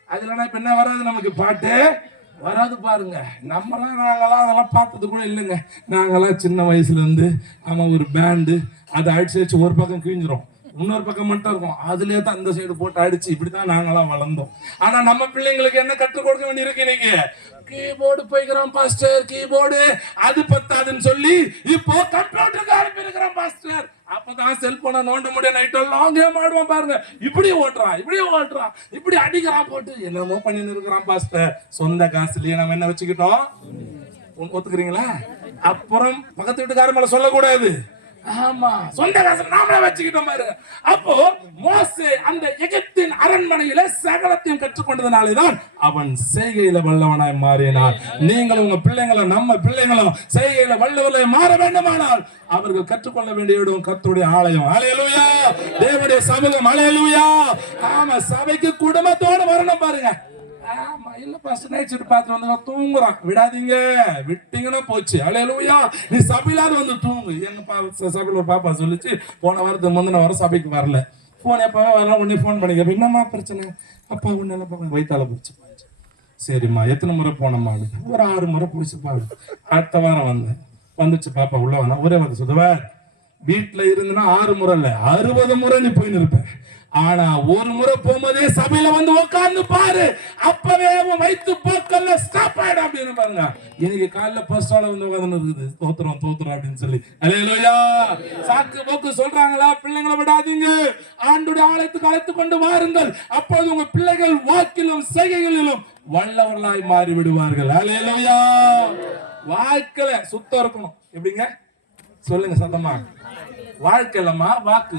அதுல இப்ப என்ன வராது, நமக்கு பாட்டு வராது பாருங்க. நாங்களாம் அதெல்லாம் பார்த்தது கூட இல்லைங்க. நாங்களாம் சின்ன வயசுல இருந்து அவன் ஒரு பேண்டு அதை அடிச்சு ஒரு பக்கம் கிழிஞ்சிரும், இன்னொரு பக்கம் மட்டும் இருக்கும். அதுலயே தான் அந்த சைடு போட்டு அடிச்சு இப்படித்தான் நாங்களாம் வளர்ந்தோம். ஆனா நம்ம பிள்ளைங்களுக்கு என்ன கற்றுக் கொடுக்க வேண்டியிருக்கு? இன்னைக்கு கீபோர்டு போய்க்கிறோம் பாஸ்டர், கீபோர்டு அது பத்தாதுன்னு சொல்லி இப்போ கம்ப்யூட்டருக்கு அனுப்பி இருக்கிறோம் பாஸ்டர். அப்பதான் செல்போனை நோண்ட முடியும், நைட்டெல்லாம் கேம் ஆடுவான் பாருங்க. இப்படி ஓட்டுறான், இப்படி அடிக்கிறான், போட்டு என்னமோ பண்ணின்னு இருக்கிறான் பாஸ்டர். சொந்த காசுலயே நம்ம என்ன வச்சுக்கிட்டோம்? ஒத்துக்கிறீங்களா? அப்புறம் பக்கத்து வீட்டுக்காரர் மேல சொல்லக்கூடாது. ஆமா, சொந்த காசு நாமளே வச்சுக்கிட்டோம் பாருங்க. அப்போ மோசே அந்த எகிப்தின் அரண்மனையில சகலத்தையும் கற்றுக்கொண்டதுனாலேதான் அவன் செய்கையில வல்லவனாய் மாறினான். நீங்களும் உங்க பிள்ளைங்களும் நம்ம பிள்ளைங்களும் செய்கையில வல்லவர்களாய் மாற வேண்டுமானால் அவர்கள் கற்றுக்கொள்ள வேண்டிய இடம் கர்த்தருடைய ஆலயம். அல்லேலூயா. தேவனுடைய சமூகம். அல்லேலூயா. ஆமா, சபைக்கு குடும்பத்தோடு வரணும் பாருங்க. ஆமா, இல்ல பாஸ்டர் நைட் ஷிஃப்ட் பார்த்து வந்து தூங்குறான், விடாதீங்க, விட்டீங்கன்னா போச்சு. அல்லேலூயா. நீ சபையிலாவது வந்து தூங்கு. எங்க சபையில ஒரு பாப்பா சொல்லிச்சு, போன வாரத்துக்கு முந்தின வாரம் சபைக்கு வரல. போன் எப்பவே வரலாம், உடனே போன் பண்ணிக்க. என்னம்மா பிரச்சனை? அப்பா ஒண்ணு வயிற்றால பிடிச்சு போச்சு. சரிம்மா, எத்தனை முறை போனம்மா? ஒரு 6 முறை பிடிச்சு பாடு. அடுத்த வாரம் வந்துச்சு பாப்பா, உள்ள வந்தா ஒரே வந்து சொல்லுவார், வீட்டுல இருந்துன்னா 6 முறை இல்ல 60 முறை நீ போயின்னு இருப்ப. ஆனா ஒரு முறை போகும்போதே சபையில வந்து உட்கார்ந்து பாரு, அப்பவே வயிற்று போக்கல்ல ஸ்டாப் ஆயிடும் அப்படின்னு பாருங்க. இன்னைக்கு காலைல பஸ்டால வந்து உட்கார்ந்து இருக்குது, தோத்துறோம் அப்படின்னு சொல்லி. அல்லேலூயா. சாக்கு போக்கு சொல்றாங்களா? பிள்ளைங்களை விடாதீங்க, ஆண்டுடைய ஆலயத்துக்கு அழைத்து கொண்டு வாருங்கள். அப்போது உங்க பிள்ளைகள் வாக்கிலும் செய்கைகளிலும் வல்லவர்களாய் மாறி விடுவார்கள். அல்லேலூயா. வாழ்க்கையில சுத்தம் இருக்கணும். எப்படிங்க சொல்லுங்க சத்தமா? வாழ்க்கையிலமா வாக்கு,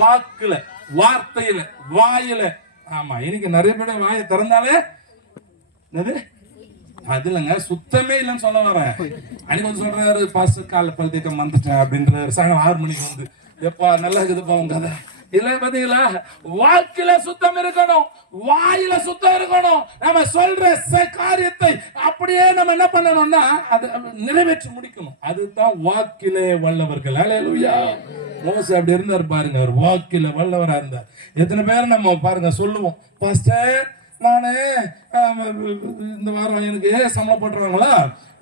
வாக்குல, வார்த்தையில, வாயில. ஆமா, இன்னைக்கு நிறைய பேர் வாயை திறந்தாலே அதுலங்க சுத்தமே இல்லைன்னு சொல்ல வரேன். அன்னைக்கு வந்து சொல்றாரு, பாஸ்டர் கால பழுத்தேக்கம் வந்துட்டேன் அப்படின்றாரு. சாயங்காலம் 6 மணிக்கு வந்து, எப்பா நல்லா இருக்குதுப்பா உங்க கதை. இல்ல பாத்தீங்களா? வாழ்க்கையில சுத்தம் இருக்கணும், வாயில சுத்தம் இருக்கணும். நம்ம சொல்ற காரியத்தை அப்படியே நம்ம என்ன பண்ணணும்னா அதை நிறைவேற்றி முடிக்கணும். அதுதான் வாக்கிலே வல்லவர்கள். அல்லேலூயா. மோசே அப்படி இருந்தார் பாருங்க, அவர் வாக்கில வல்லவரா இருந்தார். எத்தனை பேர் நம்ம பாருங்க சொல்லுவோம், பாஸ்டர் நானு இந்த வாரம் எனக்கு சம்பளம் போட்டுருவாங்களா,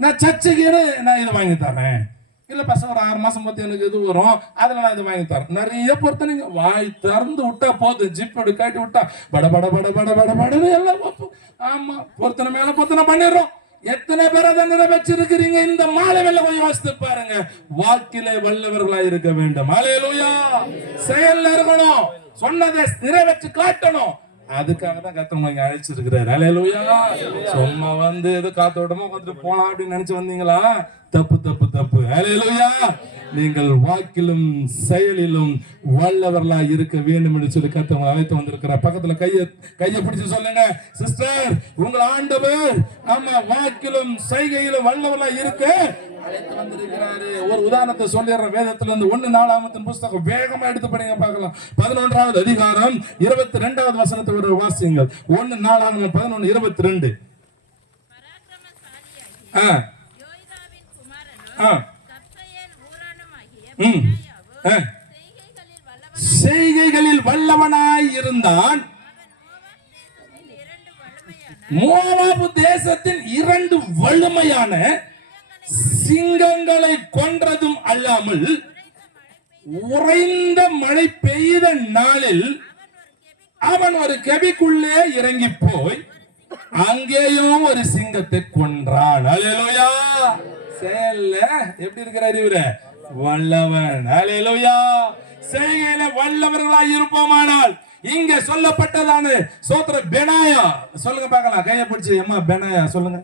நான் சர்ச்சைக்கு நான் இதை வாங்கி தரேன். இல்ல பசங்க ஒரு 6 மாசம் பார்த்து எனக்கு இது வரும், அதுல நான் இதை வாங்கி தரேன். நிறைய பொறுத்த நீங்க வாய் திறந்து விட்டா போதும், ஜிப் எடுத்து காட்டி விட்டா பட பட பட பட பட படன்னு எல்லாம். ஆமா, பொருத்தனை மேல பொருத்தனை பண்ணிடுறோம். எத்தனை பேர் அதை நிறைவேற்றிருக்கிறீங்க? இந்த மாலை வெள்ள கொஞ்சம் வாசித்து பாருங்க. வாக்கிலே வல்லவர்களா இருக்க வேண்டும். அல்லேலூயா. செயல்ல இருக்கணும், சொன்னதை நிறைவேற்றி காட்டணும். அதுக்காக தான் கர்த்தர் அழைச்சிருக்கிறார். அல்லேலூயா. சும்மா வந்து ஏதோ காத்தோட்டமா வந்துட்டு போலாம் அப்படின்னு நினைச்சு வந்தீங்களா? தப்பு தப்பு தப்பு. அல்லேலூயா. நீங்கள் வாக்கிலும் செயலிலும் வல்லவர்களா இருக்க வேண்டும் என்று சொல்லி கர்த்தர் அழைத்து வந்திருக்கிறார். பக்கத்துல கையை பிடிச்சு சொல்லுங்க, சிஸ்டர் உங்கள் ஆண்டவர் ஆமா வாக்கிலும் செய்கையிலும் வல்லவர்களா இருக்க அழைத்து வந்திருக்கிறாரு. ஒரு உதாரணத்தை சொல்லிடுற வேதத்துல இருந்து 1 நாளாகமத்தின் புத்தகம் வேகமா எடுத்து படிங்க பார்க்கலாம். 11வது அதிகாரம் 22வது வசனத்தை ஒரு வாசியுங்கள். 1 நாளாகமம் 11:22. செய்கைகளில் வல்லவனாய் இருந்தான். மோவாபு தேசத்தின் 2 வலிமையான சிங்கங்களை கொன்றதும் அல்லாமல் உறைந்த மழை பெய்த நாளில் அவன் ஒரு கெபிக்குள்ளே இறங்கி போய் அங்கேயும் ஒரு சிங்கத்தை கொன்றான். அல்லேலூயா. செயல்ல எப்படி இருக்கிறார் இவரு? வல்லவன். அல்லேலூயா. செய்கையில வல்லவர்களாய் இருப்போமானால் இங்க சொல்லப்பட்டதான சோத்திர பெனாயா சொல்லுங்க பார்க்கலாம். கையை பிடிச்சி அம்மா பெனாயா சொல்லுங்க.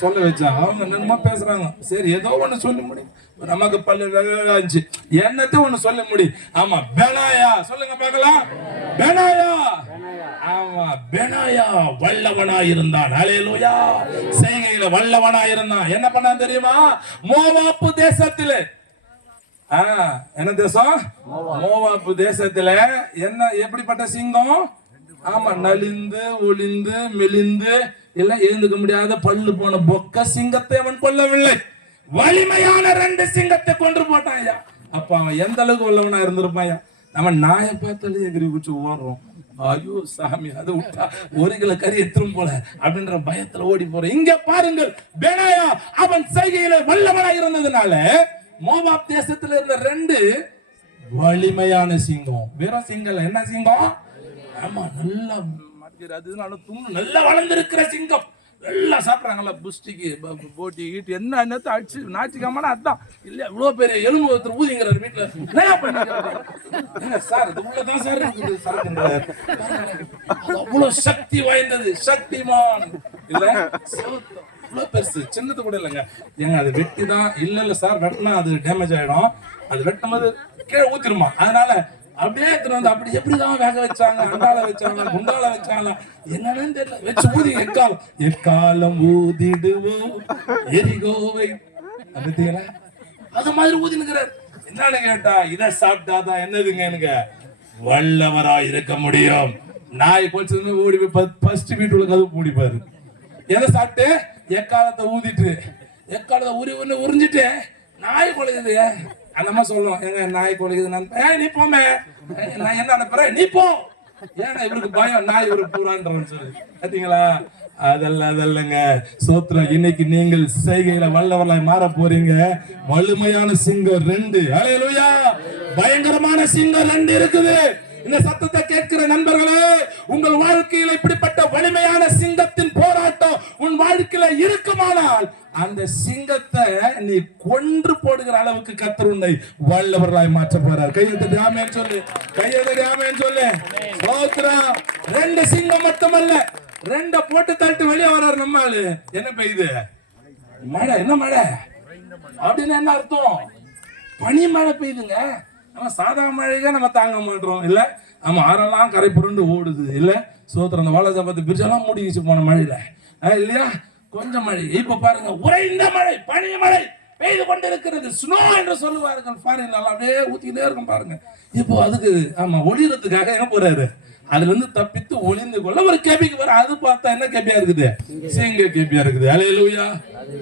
சொல்ல வச்சா அவங்க என்னமா பேசுறாங்க. சரி ஏதோ ஒண்ணு சொல்ல முடியும். நமக்கு பல்லு இருந்துச்சு என்னத்தை ஒண்ணு சொல்ல முடியும். ஆமா பெனாயா சொல்லுங்க பார்க்கலாம். பெனாயா. ஆமா பெனாயா வல்லவனா இருந்தான். அல்லேலூயா. செய்கையில வல்லவனா இருந்தான். என்ன பண்ணான் தெரியுமா? மோவாப்பு தேசத்திலே என்ன தேசம்? மோவாப்பு தேசத்துல என்ன எப்படிப்பட்ட சிங்கம்? ஆமா நலிந்து ஒளிந்து மெலிந்து எல்லாம் எழுந்துக்க முடியாத பல்லு போன பொக்க சிங்கத்தை அவன் கொல்லவில்லை. வலிமையான 2 சிங்கத்தை கொன்று போட்டான். அப்ப அவன் எந்த அளவுக்கு வல்லவனா இருந்திருப்பான்? நம்ம நாயை பார்த்தாலே எகிரி குச்சி ஓடுறோம். ஐயோ சாமி அது விட்டா 1 கிலோ கறி எத்திரும் போல அப்படின்ற பயத்துல ஓடி போறோம். இங்க பாருங்கள் பெனாயா அவன் செய்கையில வல்லவனா இருந்ததுனால மோவாப் தேசத்துல இருந்த 2 வலிமையான சிங்கம். வெறும் சிங்கம் என்ன சிங்கம்? ஆமா நல்லா நல்லா வளர்ந்திருக்கிற சிங்கம். நல்லா சாப்பிட்றாங்கல்ல புஷ்டிக்கு போட்டி ஈட்டு என்ன என்னத்தை அடிச்சு நாச்சிக்காமனா அதான் இல்ல இவ்வளவு பெரிய எலும்பு ஒருத்தர் ஊதிங்கிறார் வீட்டுல. சார் இது உள்ளதான் சார் அவ்வளவு சக்தி வாய்ந்தது. சக்திமான் இல்ல இவ்வளவு பெருசு. சின்னது கூட இல்லைங்க. ஏங்க அது வெட்டி தான் இல்ல சார் வெட்டினா அது டேமேஜ் ஆயிடும். அது வெட்டும் போது கீழே ஊத்திருமா. அதனால அப்படியே வந்து அப்படி எப்படிதான் வேக வச்சாங்க. அண்டால வச்சாங்க குண்டால வச்சாங்க என்னன்னு தெரியல. வச்சு ஊதி எக்காலம் ஊதிடுவோம் எரிகோவை அது மாதிரி ஊதினுக்கிறார். என்னன்னு கேட்டா இதை சாப்பிட்டாதான் என்னதுங்க எனக்கு வல்லவரா இருக்க முடியும். நாய் கொஞ்சமே ஓடி போய் ஃபர்ஸ்ட் வீட்டுல கதவு மூடிப்பாரு. எதை சாப்பிட்டு எக்காலத்தை ஊதிட்டு எக்காலத்தை உறிஞ்சிட்டு நாய் கொலையுது. அந்த மாதிரி சொல்லுவோம் எங்க நாய் கொலைக்குது. நான் நீ போமே நான் என்ன அனுப்புறேன் நீ போ. ஏன்னா இவருக்கு பயம் நாய் இவருக்கு பூரான்னு சொல்லி பாத்தீங்களா? அதல்லங்க சோத்திரம். இன்னைக்கு நீங்கள் செய்கையில வல்லவர்களாய் மாற போறீங்க. வலிமையான சிங்கம் 2. அல்லேலூயா. பயங்கரமான சிங்கம் 2 இருக்குது. இந்த சத்தத்தை கேட்கிற நண்பர்களே உங்கள் வாழ்க்கையில் இப்படிப்பட்ட வலிமையான சிங்கத்தின் போராட்டம் உன் வாழ்க்கையில இருக்குமானால் அந்த சிங்கத்தை நீ கொன்று போடுகிற அளவுக்கு கர்த்தர் உன்னை வல்லவர்களாய் மாற்ற போறார். கையெழுத்து ஆமென் சொல்லு. கையெழுத்து ஆமென் சொல்லு. ஸ்தோத்திரம். 2 சிங்கம் மட்டுமல்ல 2 போட்டு தள்ளிட்டு வெளியே வர்றாரு நம்ம ஆளு. என்ன பெய்யுது? மழை. என்ன மழை அப்படின்னு என்ன அர்த்தம்? பனி மழை பெய்யுதுங்க. நம்ம சாதா மழைக்கே நம்ம தாங்க மாட்டோம் இல்ல. நம்ம ஆறெல்லாம் கரை புரண்டு ஓடுது இல்ல. சோத்திரம். அந்த வாழை பிரிட்ஜெல்லாம் மூடிச்சு போன மழையில இல்லையா? கொஞ்சம் மழை. இப்ப பாருங்க உறைந்த மழை பனி மழை பெய்து கொண்டிருக்கிறது. ஸ்னோ என்று சொல்லுவார்கள். ஃபாரின்ல அப்படியே ஊத்திக்கிட்டே இருக்கும் பாருங்க. இப்போ அதுக்கு ஆமா ஒளியறதுக்காக என்ன போறாரு? அதுல இருந்து தப்பித்து ஒளிந்து கொள்ள ஒரு கேபிக்கு வர. அது பார்த்தா என்ன கேபியா இருக்குது? சிங்க கேபியா இருக்குது. அல்லேலூயா.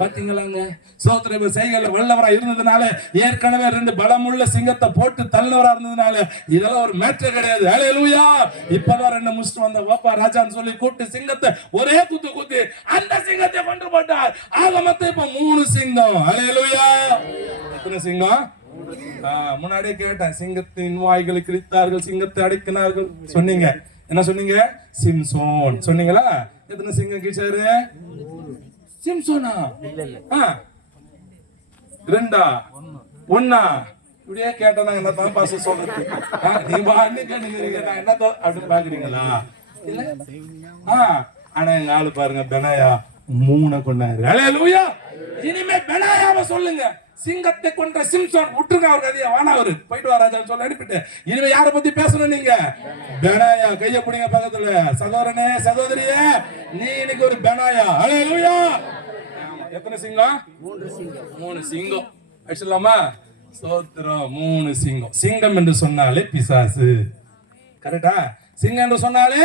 பாத்தீங்களாங்க சோத்திர செய்கையில வல்லவரா இருந்ததுனால ஏற்கனவே 2 பலமுள்ள சிங்கத்தை போட்டு தள்ளவரா இருந்ததுனால இதெல்லாம் ஒரு மேட்டர் கிடையாது. அல்லேலூயா. இப்பதான் 2 முடிச்சுட்டு வந்த வாப்பா ராஜான்னு சொல்லி கூப்பிட்டு சிங்கத்தை ஒரே குத்து அந்த சிங்கத்தை கொண்டு போட்டார். ஆக மொத்தம் இப்ப 3 சிங்கம். அல்லேலூயா. எத்தனை சிங்கம்? முன்னாடியே கேட்டேன். சிங்கத்தின் வாய்களை கிழித்தார்கள் சிங்கத்தை அடக்கினார்கள் சொன்னீங்க. என்ன சொன்னீங்க? சிம்சோன் சொன்னீங்களா? எத்தனை சிங்கம் கிழிச்சாரு? சிம்சோனா? 2 1 இப்படியே கேட்டா என்னத்தான் பாச சொல்றது? நீ என்னத்தான் அப்படின்னு பாக்குறீங்களா? இல்ல. ஆனா எங்க ஆளு பாருங்க பெனாயா 3 கொண்டாரு. அல்லேலூயா. இனிமே பெனாயாவை சொல்லுங்க. சிங்கத்தை கொன்ற சிம்சோன் விட்டுருங்க. அவர் கதையா வானா அவரு போயிட்டு வா ராஜா சொல்ல அனுப்பிட்டு இனிமே யாரை பத்தி பேசணும்? நீங்க பெனாயா. கைய பிடிங்க பக்கத்துல. சகோதரனே சகோதரியே நீ இன்னைக்கு ஒரு பெனாயா. அல்லேலூயா. எத்தனை சிங்கம்? 3 சிங்கம் அடிச்சலாமா? சோத்திரம். 3 சிங்கம். சிங்கம் என்று சொன்னாலே பிசாசு. கரெக்டா? சிங்கம் என்று சொன்னாலே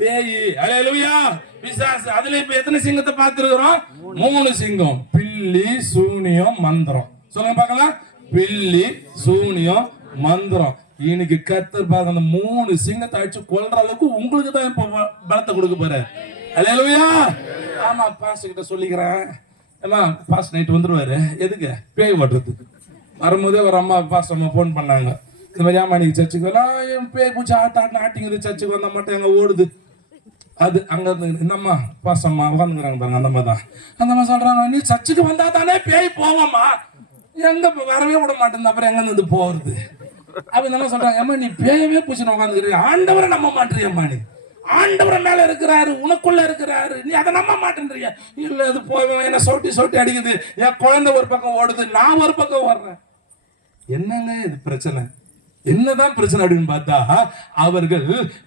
பேய். அல்லேலூயா. பிசாசு. அதுல இப்ப எத்தனை சிங்கத்தை பார்த்திருக்கிறோம்? 3 சிங்கம். பில்லி சூனியம் மந்திரம். சொல்லுங்க பார்க்கலாம். பில்லி சூனியம் மந்திரம். இன்னைக்கு கர்த்தர் பார்க்க அந்த 3 சிங்கத்தை அடிச்சு கொல்ற அளவுக்கு உங்களுக்கு தான் இப்ப பலத்தை கொடுக்க போறாரு. அல்லேலூயா. ஆமா பாஸ்டர் கிட்ட சொல்லிக்கிறேன். பாஸ்டர் நைட் வந்துருவாரு. எதுக்கு? பேய் ஓட்டுறதுக்கு. வரும்போதே ஒரு அம்மா பாஸ்டர் அம்மா போன் பண்ணாங்க. இந்த மாதிரி ஆமா நீங்க சர்ச்சுக்கு வரலாம். பேய் பூச்சி ஆட்டிங்கிறது சர்ச்சுக்கு வந்தா மட்டும் எங்க ஓடுது. அது அங்க இருந்து இந்த அம்மா பாசம்மா உட்காந்துக்கிறாங்க பாருங்க, அந்த அம்மா தான். அந்த அம்மா சொல்றாங்க, நீ சர்ச்சுக்கு வந்தா தானே பேய் போவாம்மா, எங்க வரவே விட மாட்டேன், அப்புறம் எங்க இருந்து போறது? அப்ப இந்த அம்மா சொல்றாங்க, அம்மா நீ பேயவே பூச்சின்னு உட்காந்துக்கிறீங்க, ஆண்டவரை நம்ப மாட்டேறியம்மா, நீ ஆண்டவர் மேல இருக்கிறாரு, உனக்குள்ள இருக்கிறாரு, நீ அதை நம்ப மாட்டேன்றியா? இல்ல அது போவேன், என்ன சொட்டி அடிக்குது, என் குழந்தை ஒரு பக்கம் ஓடுது, நான் ஒரு பக்கம் ஓடுறேன். என்னங்க இது பிரச்சனை? என்னதான் பிரச்சனை அப்படின்னு பார்த்தா, அவர்கள்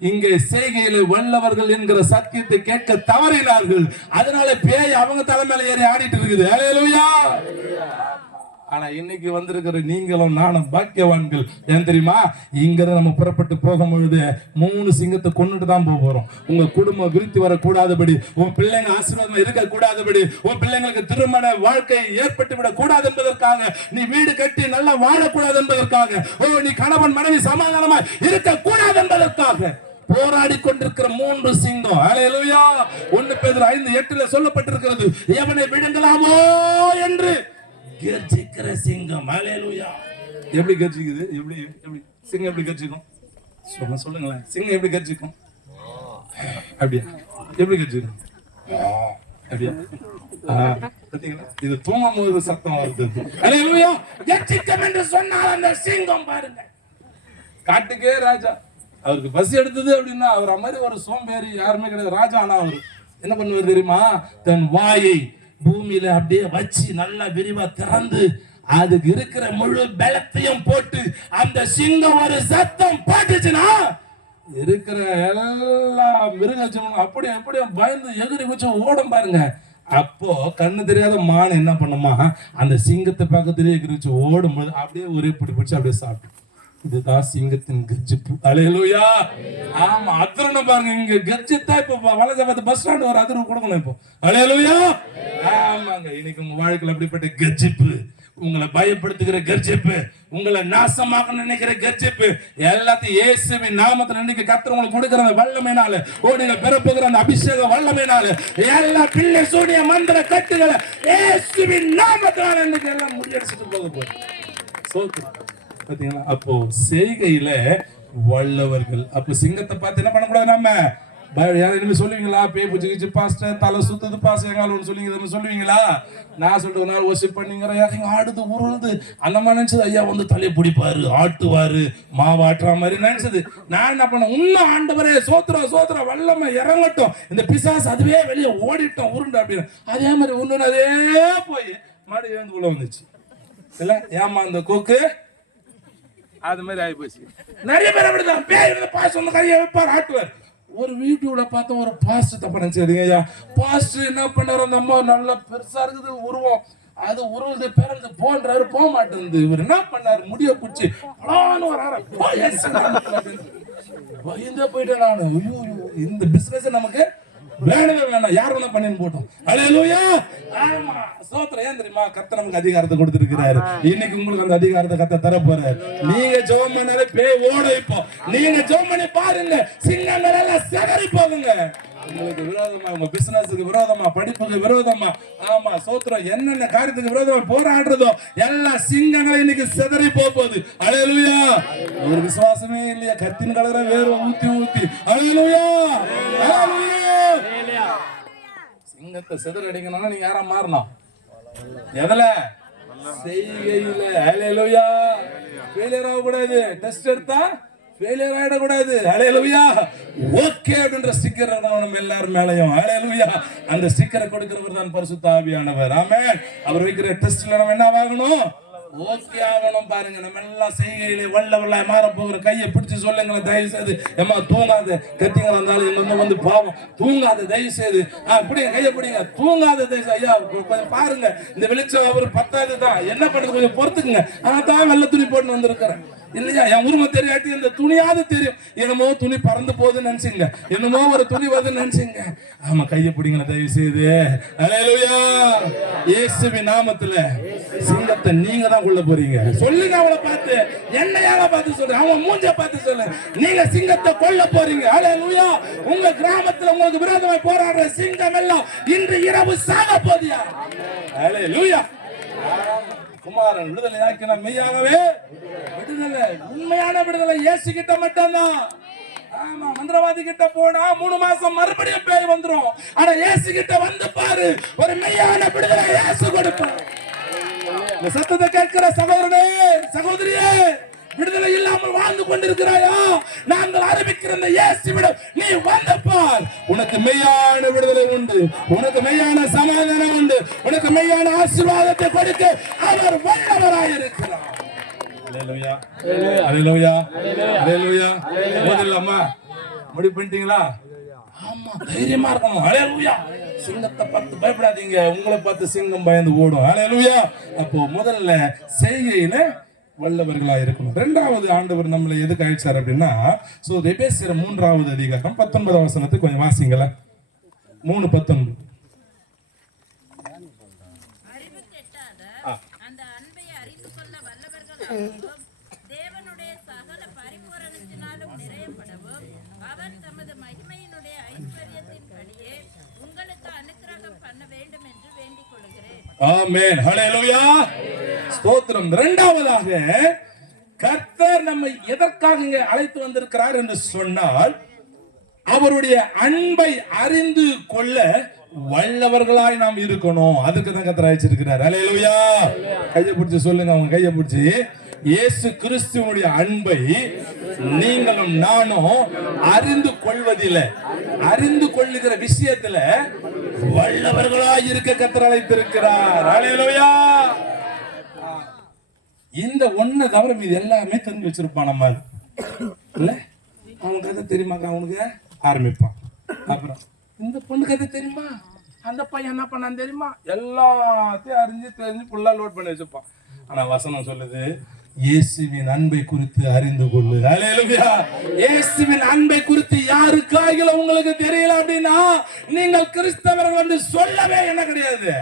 இங்கே செய்கையில வல்லவர்கள் என்கிற சத்தியத்தை கேட்க தவறினார்கள். அதனால பேய் அவங்க தலைமையில ஏறி ஆடிட்டு இருக்குது. ஹல்லேலூயா. ஆனா இன்னைக்கு வந்திருக்கிற நீங்களும் நானும் பாக்கியவான்கள். ஏன் தெரியுமா? இங்க நம்ம புறப்பட்டு போகும்பொழுது 3 சிங்கத்தை கொண்டுட்டு தான் போறோம். உங்க குடும்பம் விருத்தி வரக்கூடாதபடி, உன் பிள்ளைங்க ஆசீர்வாதமா இருக்க கூடாதபடி, உன் பிள்ளைங்களுக்கு திருமண வாழ்க்கை ஏற்பட்டு விட கூடாது என்பதற்காக, நீ வீடு கட்டி நல்லா வாழக்கூடாது என்பதற்காக, நீ கணவன் மனைவி சமாதானமா இருக்க கூடாது என்பதற்காக போராடி கொண்டிருக்கிற 3 சிங்கம். ஹல்லேலூயா. 1 பேதுரு 5:8 சொல்லப்பட்டிருக்கிறது, எவனை விழுங்கலாமோ என்று கர்ஜிக்கிற சிங்கம். ஹல்லேலூயா. எப்படி கர்ஜிக்குது? எப்படி சிங்கம் எப்படி கர்ஜிக்கும்? சொல்லுங்களேன், சிங்கம் எப்படி கர்ஜிக்கும்? அப்படியா? எப்படி கர்ஜிக்கும்? அப்படியா? பாத்தீங்களா? இது தூங்கும் போது சத்தம் வருது. ஹல்லேலூயா. கர்ஜிக்கும் என்று சொன்னால் அந்த சிங்கம் பாருங்க, காட்டுக்கே ராஜா. அவருக்கு பசி எடுத்தது அப்படின்னா அவர் மாதிரி ஒரு சோம்பேறி யாருமே கிடையாது. ராஜா ஆனா அவர் என்ன பண்ணுவார் தெரியுமா? தன் வாயை பூமியில அப்படியே வச்சு நல்லா விரிவா திறந்து அதுக்கு இருக்கிற முழு பலத்தையும் போட்டு அந்த சிங்கம் ஒரு சத்தம் போட்டுச்சுன்னா இருக்கிற எல்லா மிருகஜீவனும் அப்படியே பயந்து எதிரி வச்சு ஓடும் பாருங்க. அப்போ கண்ணு தெரியாத மான் என்ன பண்ணுமா, அந்த சிங்கத்தை பக்கத்திலேயே எகிரிச்சு ஓடும்போது அப்படியே ஒரே பிடிச்சு அப்படியே சாப்பிட்டு. இதுதான் சிங்கத்தின் கர்ஜிப்பு. ஹல்லேலூயா. ஆமா, அதிரணும் பாருங்க. இங்க கர்ஜித்தா இப்ப வலசபாத் பஸ் ஸ்டாண்ட் ஒரு அதிர்வு கொடுக்கணும் இப்போ. ஹல்லேலூயா. ஆமாங்க, இன்னைக்கு உங்க வாழ்க்கையில அப்படிப்பட்ட கர்ஜிப்பு, உங்களை பயப்படுத்துகிற கர்ஜிப்பு, உங்களை நாசமாக்க நினைக்கிற கர்ஜிப்பு எல்லாத்தையும் இயேசுவின் நாமத்தில் இன்னைக்கு கர்த்தர் உங்களுக்கு கொடுக்கிற வல்லமையினால, நீங்க பெறப்போகிற அந்த அபிஷேக வல்லமையினால எல்லா பிள்ளை சூனிய மந்திர கட்டுகளை இயேசுவின் நாமத்தினால இன்னைக்கு எல்லாம் முறியடிச்சிட்டு போக போகுது. சோத்திரம். பாத்தீங்களா? அப்போ செய்கையில வல்லவர்கள். அப்போ சிங்கத்தை பார்த்து என்ன பண்ணக்கூடாது? நம்ம யாரும் சொல்லுவீங்களா? பேய் பூச்சி பாஸ்டர் தலை சுத்துது பாஸ் எங்கால ஒன்று சொல்லுவீங்களா? நான் சொல்லிட்டு ஒரு நாள் ஒர்ஷிப் பண்ணிங்கிற ஆடுது உருளுது அந்த மாதிரி நினைச்சது. ஐயா வந்து தலையை பிடிப்பாரு, ஆட்டுவாரு, மாவாட்டுற மாதிரி நினைச்சது. நான் என்ன பண்ண, இன்னும் ஆண்டவரே சோத்திரம் வல்லமை இறங்கட்டும், இந்த பிசாசு அதுவே வெளியே ஓடிட்டோம் உருண்டு அப்படின்னு. அதே மாதிரி ஒண்ணு அதே போய் மாடி எழுந்து உள்ள வந்துச்சு. இல்ல ஏமா அந்த கோக்கு அது மாதிரி ஆகி போச்சு. நிறைய பேர் அப்படிதான் பேய் பாஸ் வந்து கையை வைப்பார், ஆட்டுவார். ஒரு வீடியோல பார்த்தா ஒரு பாஸ்ட் தப்பா நினைச்சிருக்கீங்க ஐயா. பாஸ்ட் என்ன பண்ணாரு, அந்த அம்மா நல்லா பெருசா இருக்குது உருவம், அது உருவது பிறந்து போன்றாரு, போக மாட்டேங்குது. இவர் என்ன பண்ணாரு, முடிய பிடிச்சி பயந்தே போயிட்டேன் நானு. இந்த பிசினஸ் நமக்கு வேணவே வேணாம், யார் வேணா பண்ணி போட்டோம். ஹல்லேலூயா. ஆமா, ஸ்தோத்திரம். ஏன் தெரியுமா? கர்த்தர் நமக்கு அதிகாரத்தை கொடுத்திருக்கிறாரு. இன்னைக்கு உங்களுக்கு அந்த அதிகாரத்தை கர்த்தர் தர போறாரு. நீங்க ஜெபம் பண்ணாலே பேய் ஓட. இப்போ நீங்க ஜெபம் பண்ணி பாருங்க, சிங்கங்கள் எல்லாம் சிதறி போகுங்க. உங்களுக்கு விரோதமா, உங்க பிசினஸுக்கு விரோதமா, படிப்புக்கு விரோதமா, ஆமா ஸ்தோத்திரம், என்னென்ன காரியத்துக்கு விரோதமா போராடுறதோ எல்லா சிங்கங்களும் இன்னைக்கு சிதறி போகுது. ஹல்லேலூயா. ஒரு விசுவாசமே இல்லையா? கத்தின் கலரை வேறு ஊத்தி ஹல்லேலூயா. சிங்கத்தை சிதறடிக்கணும்னா நீங்க யாரா மாறணும்? எதுல? செய்கையில. ஹல்லேலூயா. ஃபெயிலியர் ஆக கூடாது. டெஸ்ட் எடுத்தா ஃபெயிலியர் ஆயிட கூடாது. ஹல்லேலூயா. ஓகே அப்படின்ற ஸ்டிக்கர் நம்ம எல்லாரும் மேலயும். ஹல்லேலூயா. அந்த ஸ்டிக்கரை கொடுக்கிறவர் தான் பரிசுத்த ஆவியானவர். ஆமென். அவர் வைக்கிற டெஸ்ட்ல நம்ம என்ன ஆகணும்? ஓகே ஆகணும். பாருங்க, நம்ம எல்லாம் செய்கையிலே வல்லவர்களா மாற போகிற. கையை பிடிச்சு சொல்லுங்களேன் தயவு செய்து. ஏமா தூங்காத, கத்திங்களா இருந்தாலும் எங்க வந்து பாவம், தூங்காத தயவு செய்து. பிடிங்க, கையை பிடிங்க, தூங்காத தயவு. ஐயா கொஞ்சம் பாருங்க, இந்த வெளிச்சம் அவர் 10வது தான், என்ன பண்றது கொஞ்சம் பொறுத்துக்குங்க. நான் தான் வெள்ளை துணி போட்டு வந்திருக்கிறேன் இல்லையா? என் உரிமை தெரியாட்டி இந்த துணியாவது தெரியும். என்னமோ துணி பறந்து போகுதுன்னு நினைச்சுங்க, என்னமோ ஒரு துணி வருதுன்னு நினைச்சுங்க. ஆமா, கையை பிடிங்களேன் தயவு செய்து. ஹல்லேலூயா. இயேசுவின் நாமத்துல சிங்கத்தை நீங்க தான் கொள்ள போறீங்க. சொல்லுங்க அவளை பார்த்து, என்னையால பார்த்து சொல்றேன், அவன் மூஞ்ச பார்த்து சொல்லு, நீங்க சிங்கத்தை கொல்ல போறீங்க. ஹல்லேலூயா. உங்க கிராமத்துல உங்களுக்கு விரோதமாய் போராடுற சிங்கம் எல்லாம் இன்று இரவு சாக போதியா. ஹல்லேலூயா. குமாரன் விடுதலை ஆக்கின மெய்யாகவே விடுதலை. உண்மையான விடுதலை இயேசு கிட்ட மட்டும்தான். ஆமா, மந்திரவாதி கிட்ட போனா 3 மாசம் மறுபடியும் பேய் வந்துரும். ஆனா இயேசு கிட்ட வந்து பாரு, ஒரு மெய்யான விடுதலை இயேசு கொடுப்பார். இந்த சத்தத்தை கேட்கிற சகோதரனே, சகோதரியே, விடுதலை இல்லாமல் வாழ்ந்து கொண்டிருக்கிறாயா? நாங்கள் ஆரம்பிக்கிற இந்த இயேசுவிடம் நீ வந்து பார். உனக்கு மெய்யான விடுதலை உண்டு, உனக்கு மெய்யான சமாதானம் உண்டு, உனக்கு மெய்யான ஆசீர்வாதத்தை கொடுக்க அவர் வல்லவராய் இருக்கிறார். அல்லேலூயா, அல்லேலூயா, அல்லேலூயா. போதில்லாமா? முடிவு பண்ணிட்டீங்களா? ஆமா, தைரியமா இருக்கணும். அல்லேலூயா. சிங்கத்தை பார்த்து பயப்படாதீங்க, உங்களை பார்த்து சிங்கம் பயந்து ஓடும். அல்லேலூயா. அப்போ முதல்ல செய்கையில வல்லவர்களா இருக்கணும். 2வது ஆண்டவர் நம்மளை எதுக்கு அழைச்சார் அப்படின்னா, எபேசியர் 3வது அதிகாரம் 19 வசனத்தை கொஞ்சம் வாசிங்களா. 3:19. தேவனுடைய சகல பரிபூரணத்தினாலும் நிறையப்படவும் அவர் தமது மகிமையினுடைய ஐஸ்வர்யத்தின்படியே உங்களுக்கு அனுக்கிரகம் பண்ண வேண்டும் என்று வேண்டிக் கொள்கிறேன். ஆமென். ஹல்லேலூயா. ஸ்தோத்திரம். 2வதாக கர்த்தர் நம்மை எதற்காக இங்கே அழைத்து வந்திருக்கிறார் என்று சொன்னால், அவருடைய அன்பை அறிந்து கொள்ள வல்லவர்களாய் நாம் இருக்கணும். அதுக்கு தான் கர்த்தர் அழைச்சிருக்கிறார். அல்லேலூயா. கையை பிடிச்சு சொல்லுங்க, அவங்க கையை பிடிச்சு, இயேசு கிறிஸ்துவினுடைய அன்பை நீங்களும் நானும் அறிந்து கொள்வதில்லை, அறிந்து கொள்ளுகிற விஷயத்துல வல்லவர்களாய் இருக்க கர்த்தர் அழைத்திருக்கிறார். அல்லேலூயா. இந்த ஒன்ன தவிர மீது எல்லாமே தெரிஞ்சு வச்சிருப்பான் நம்ம இல்ல. அவனுக்கு கதை தெரியுமாக்கா? அவனுக்கு ஆரம்பிப்பான். அப்புறம் இந்த பொண்ணு கதை தெரியுமா? அந்த பையன் என்ன பண்ணான்னு தெரியுமா? எல்லாத்தையும் அறிஞ்சு தெரிஞ்சு ஃபுல்லா லோட் பண்ணி வச்சிருப்பான். ஆனா வசனம் சொல்லுது, இயேசுவின் அன்பை குறித்து அறிந்து கொள்ளு. அல்லேலூயா. இயேசுவின் அன்பை குறித்து யாருக்காக உங்களுக்கு தெரியல அப்படின்னா, நீங்கள் கிறிஸ்தவர்கள் என்று சொல்லவே என்ன கிடையாது.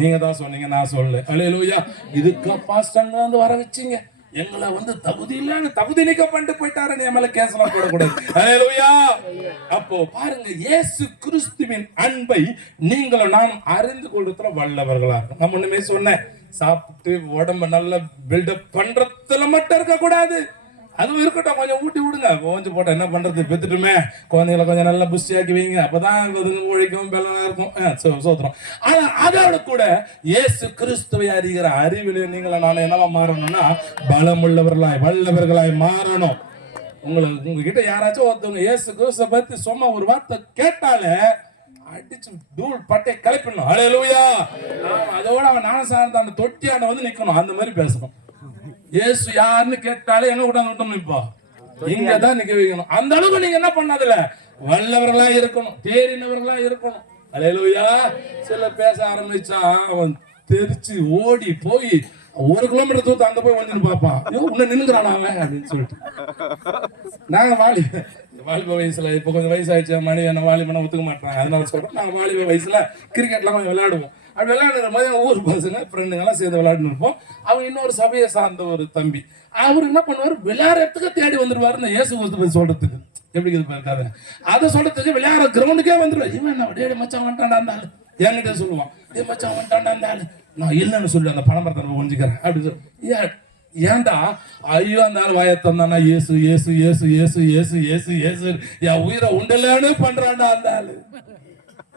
நீங்க தான் சொன்னீங்க, நான் சொல்ல. அல்லேலூயா. இதுக்கு பாஸ்டர் வந்து வர வச்சீங்க, எங்களை வந்து தகுதி இல்லன்னு தகுதி நீக்கம் பண்ணிட்டு போயிட்டாரு, என் மேல கேஸ்லாம் போடக்கூடாது. அல்லேலூயா. அப்போ பாருங்க, இயேசு கிறிஸ்துவின் அன்பை நீங்களும் நானும் அறிந்து கொள்றதுல வல்லவர்களா இருக்கும். நான் ஒண்ணுமே சொன்னேன், சாப்பிட்டு உடம்ப நல்லா பில்டப் பண்றதுல மட்டும் இருக்க கூடாது. அதுவும் இருக்கட்டும், கொஞ்சம் ஊட்டி விடுங்க. கொஞ்சம் போட்டா என்ன பண்றது, பெத்துட்டுமே குழந்தைகளை கொஞ்சம் நல்லா புஷ்டியாக்கி வைங்க, அப்பதான் ஒழிக்கும் பெல்லாம் இருக்கும். சோத்திரம். ஆனா அதோட கூட இயேசு கிறிஸ்துவை அறிகிற அறிவிலே நீங்கள நானும் என்னவா மாறணும்னா, பலமுள்ளவர்களாய் வல்லவர்களாய் மாறணும். உங்ககிட்ட யாராச்சும் ஒருத்தவங்க இயேசு கிறிஸ்துவை பத்தி சும்மா ஒரு வார்த்தை கேட்டாலே அடிச்சு தூள் பட்டை கலப்பிடணும். அல்லேலூயா. அதோட அவன் ஞானஸ்நானத்தை அந்த தொட்டியாண்ட வந்து நிக்கணும், அந்த மாதிரி பேசணும். இயேசு யாருன்னு கேட்டாலே எங்க கூட விட்டோம், இப்போ இங்கதான் நிக்க வைக்கணும். அந்த அளவுக்கு நீங்க என்ன பண்ணாதுல வல்லவர்களா இருக்கணும், தேறினவர்களா இருக்கணும். அல்லேலூயா. சில பேச ஆரம்பிச்சா அவன் தெரிச்சு ஓடி போய் 1 கிலோமீட்டர் தூரத்து அங்க போய் வந்து பாப்பான், உன்ன நின்னுக்கிறான் அவன் அப்படின்னு சொல்லிட்டு. நாங்க வாலிப வயசுல, இப்ப கொஞ்சம் வயசாயிடுச்சு, மணி என்ன வாலிபனை ஒத்துக்க மாட்டாங்க, அதனால சொல்றேன், நாங்க வாலிப வயசுல கிரிக்கெட்லாம் கொஞ்சம் விளையாடுவோம். அப்படி விளையாடுற மாதிரி ஊர் பசங்க ஃப்ரெண்டுங்கெல்லாம் சேர்ந்து விளையாடுன்னு இருப்போம். அவங்க இன்னொரு சபையை சார்ந்த ஒரு தம்பி, அவர் என்ன பண்ணுவார், விளையாடுறதுக்கு தேடி வந்துருவாரு இந்த இயேசு கிறிஸ்து சொல்றதுக்கு. எப்படி இருக்காது அதை சொல்றதுக்கு விளையாடுற கிரவுண்டுக்கே வந்துருவார். இவன் என்ன டேடி மச்சான் வந்துட்டான்டா இருந்தாலும் என்கிட்ட சொல்லுவான், ஏ மச்சான் வந்துட்டான்டா இருந்தாலும் நான் இல்லைன்னு சொல்லி அந்த பணமரத்தை ஒழிஞ்சுக்கிறேன் அப்படின்னு சொல்லி. ஏன்டா ஐயோ அந்த ஆள் வாயத்தான் இயேசு இயேசு இயேசு இயேசு இயேசு இயேசு இயேசு என் உயிரை உண்டலன்னு பண்றான்டா அந்த ஆளு.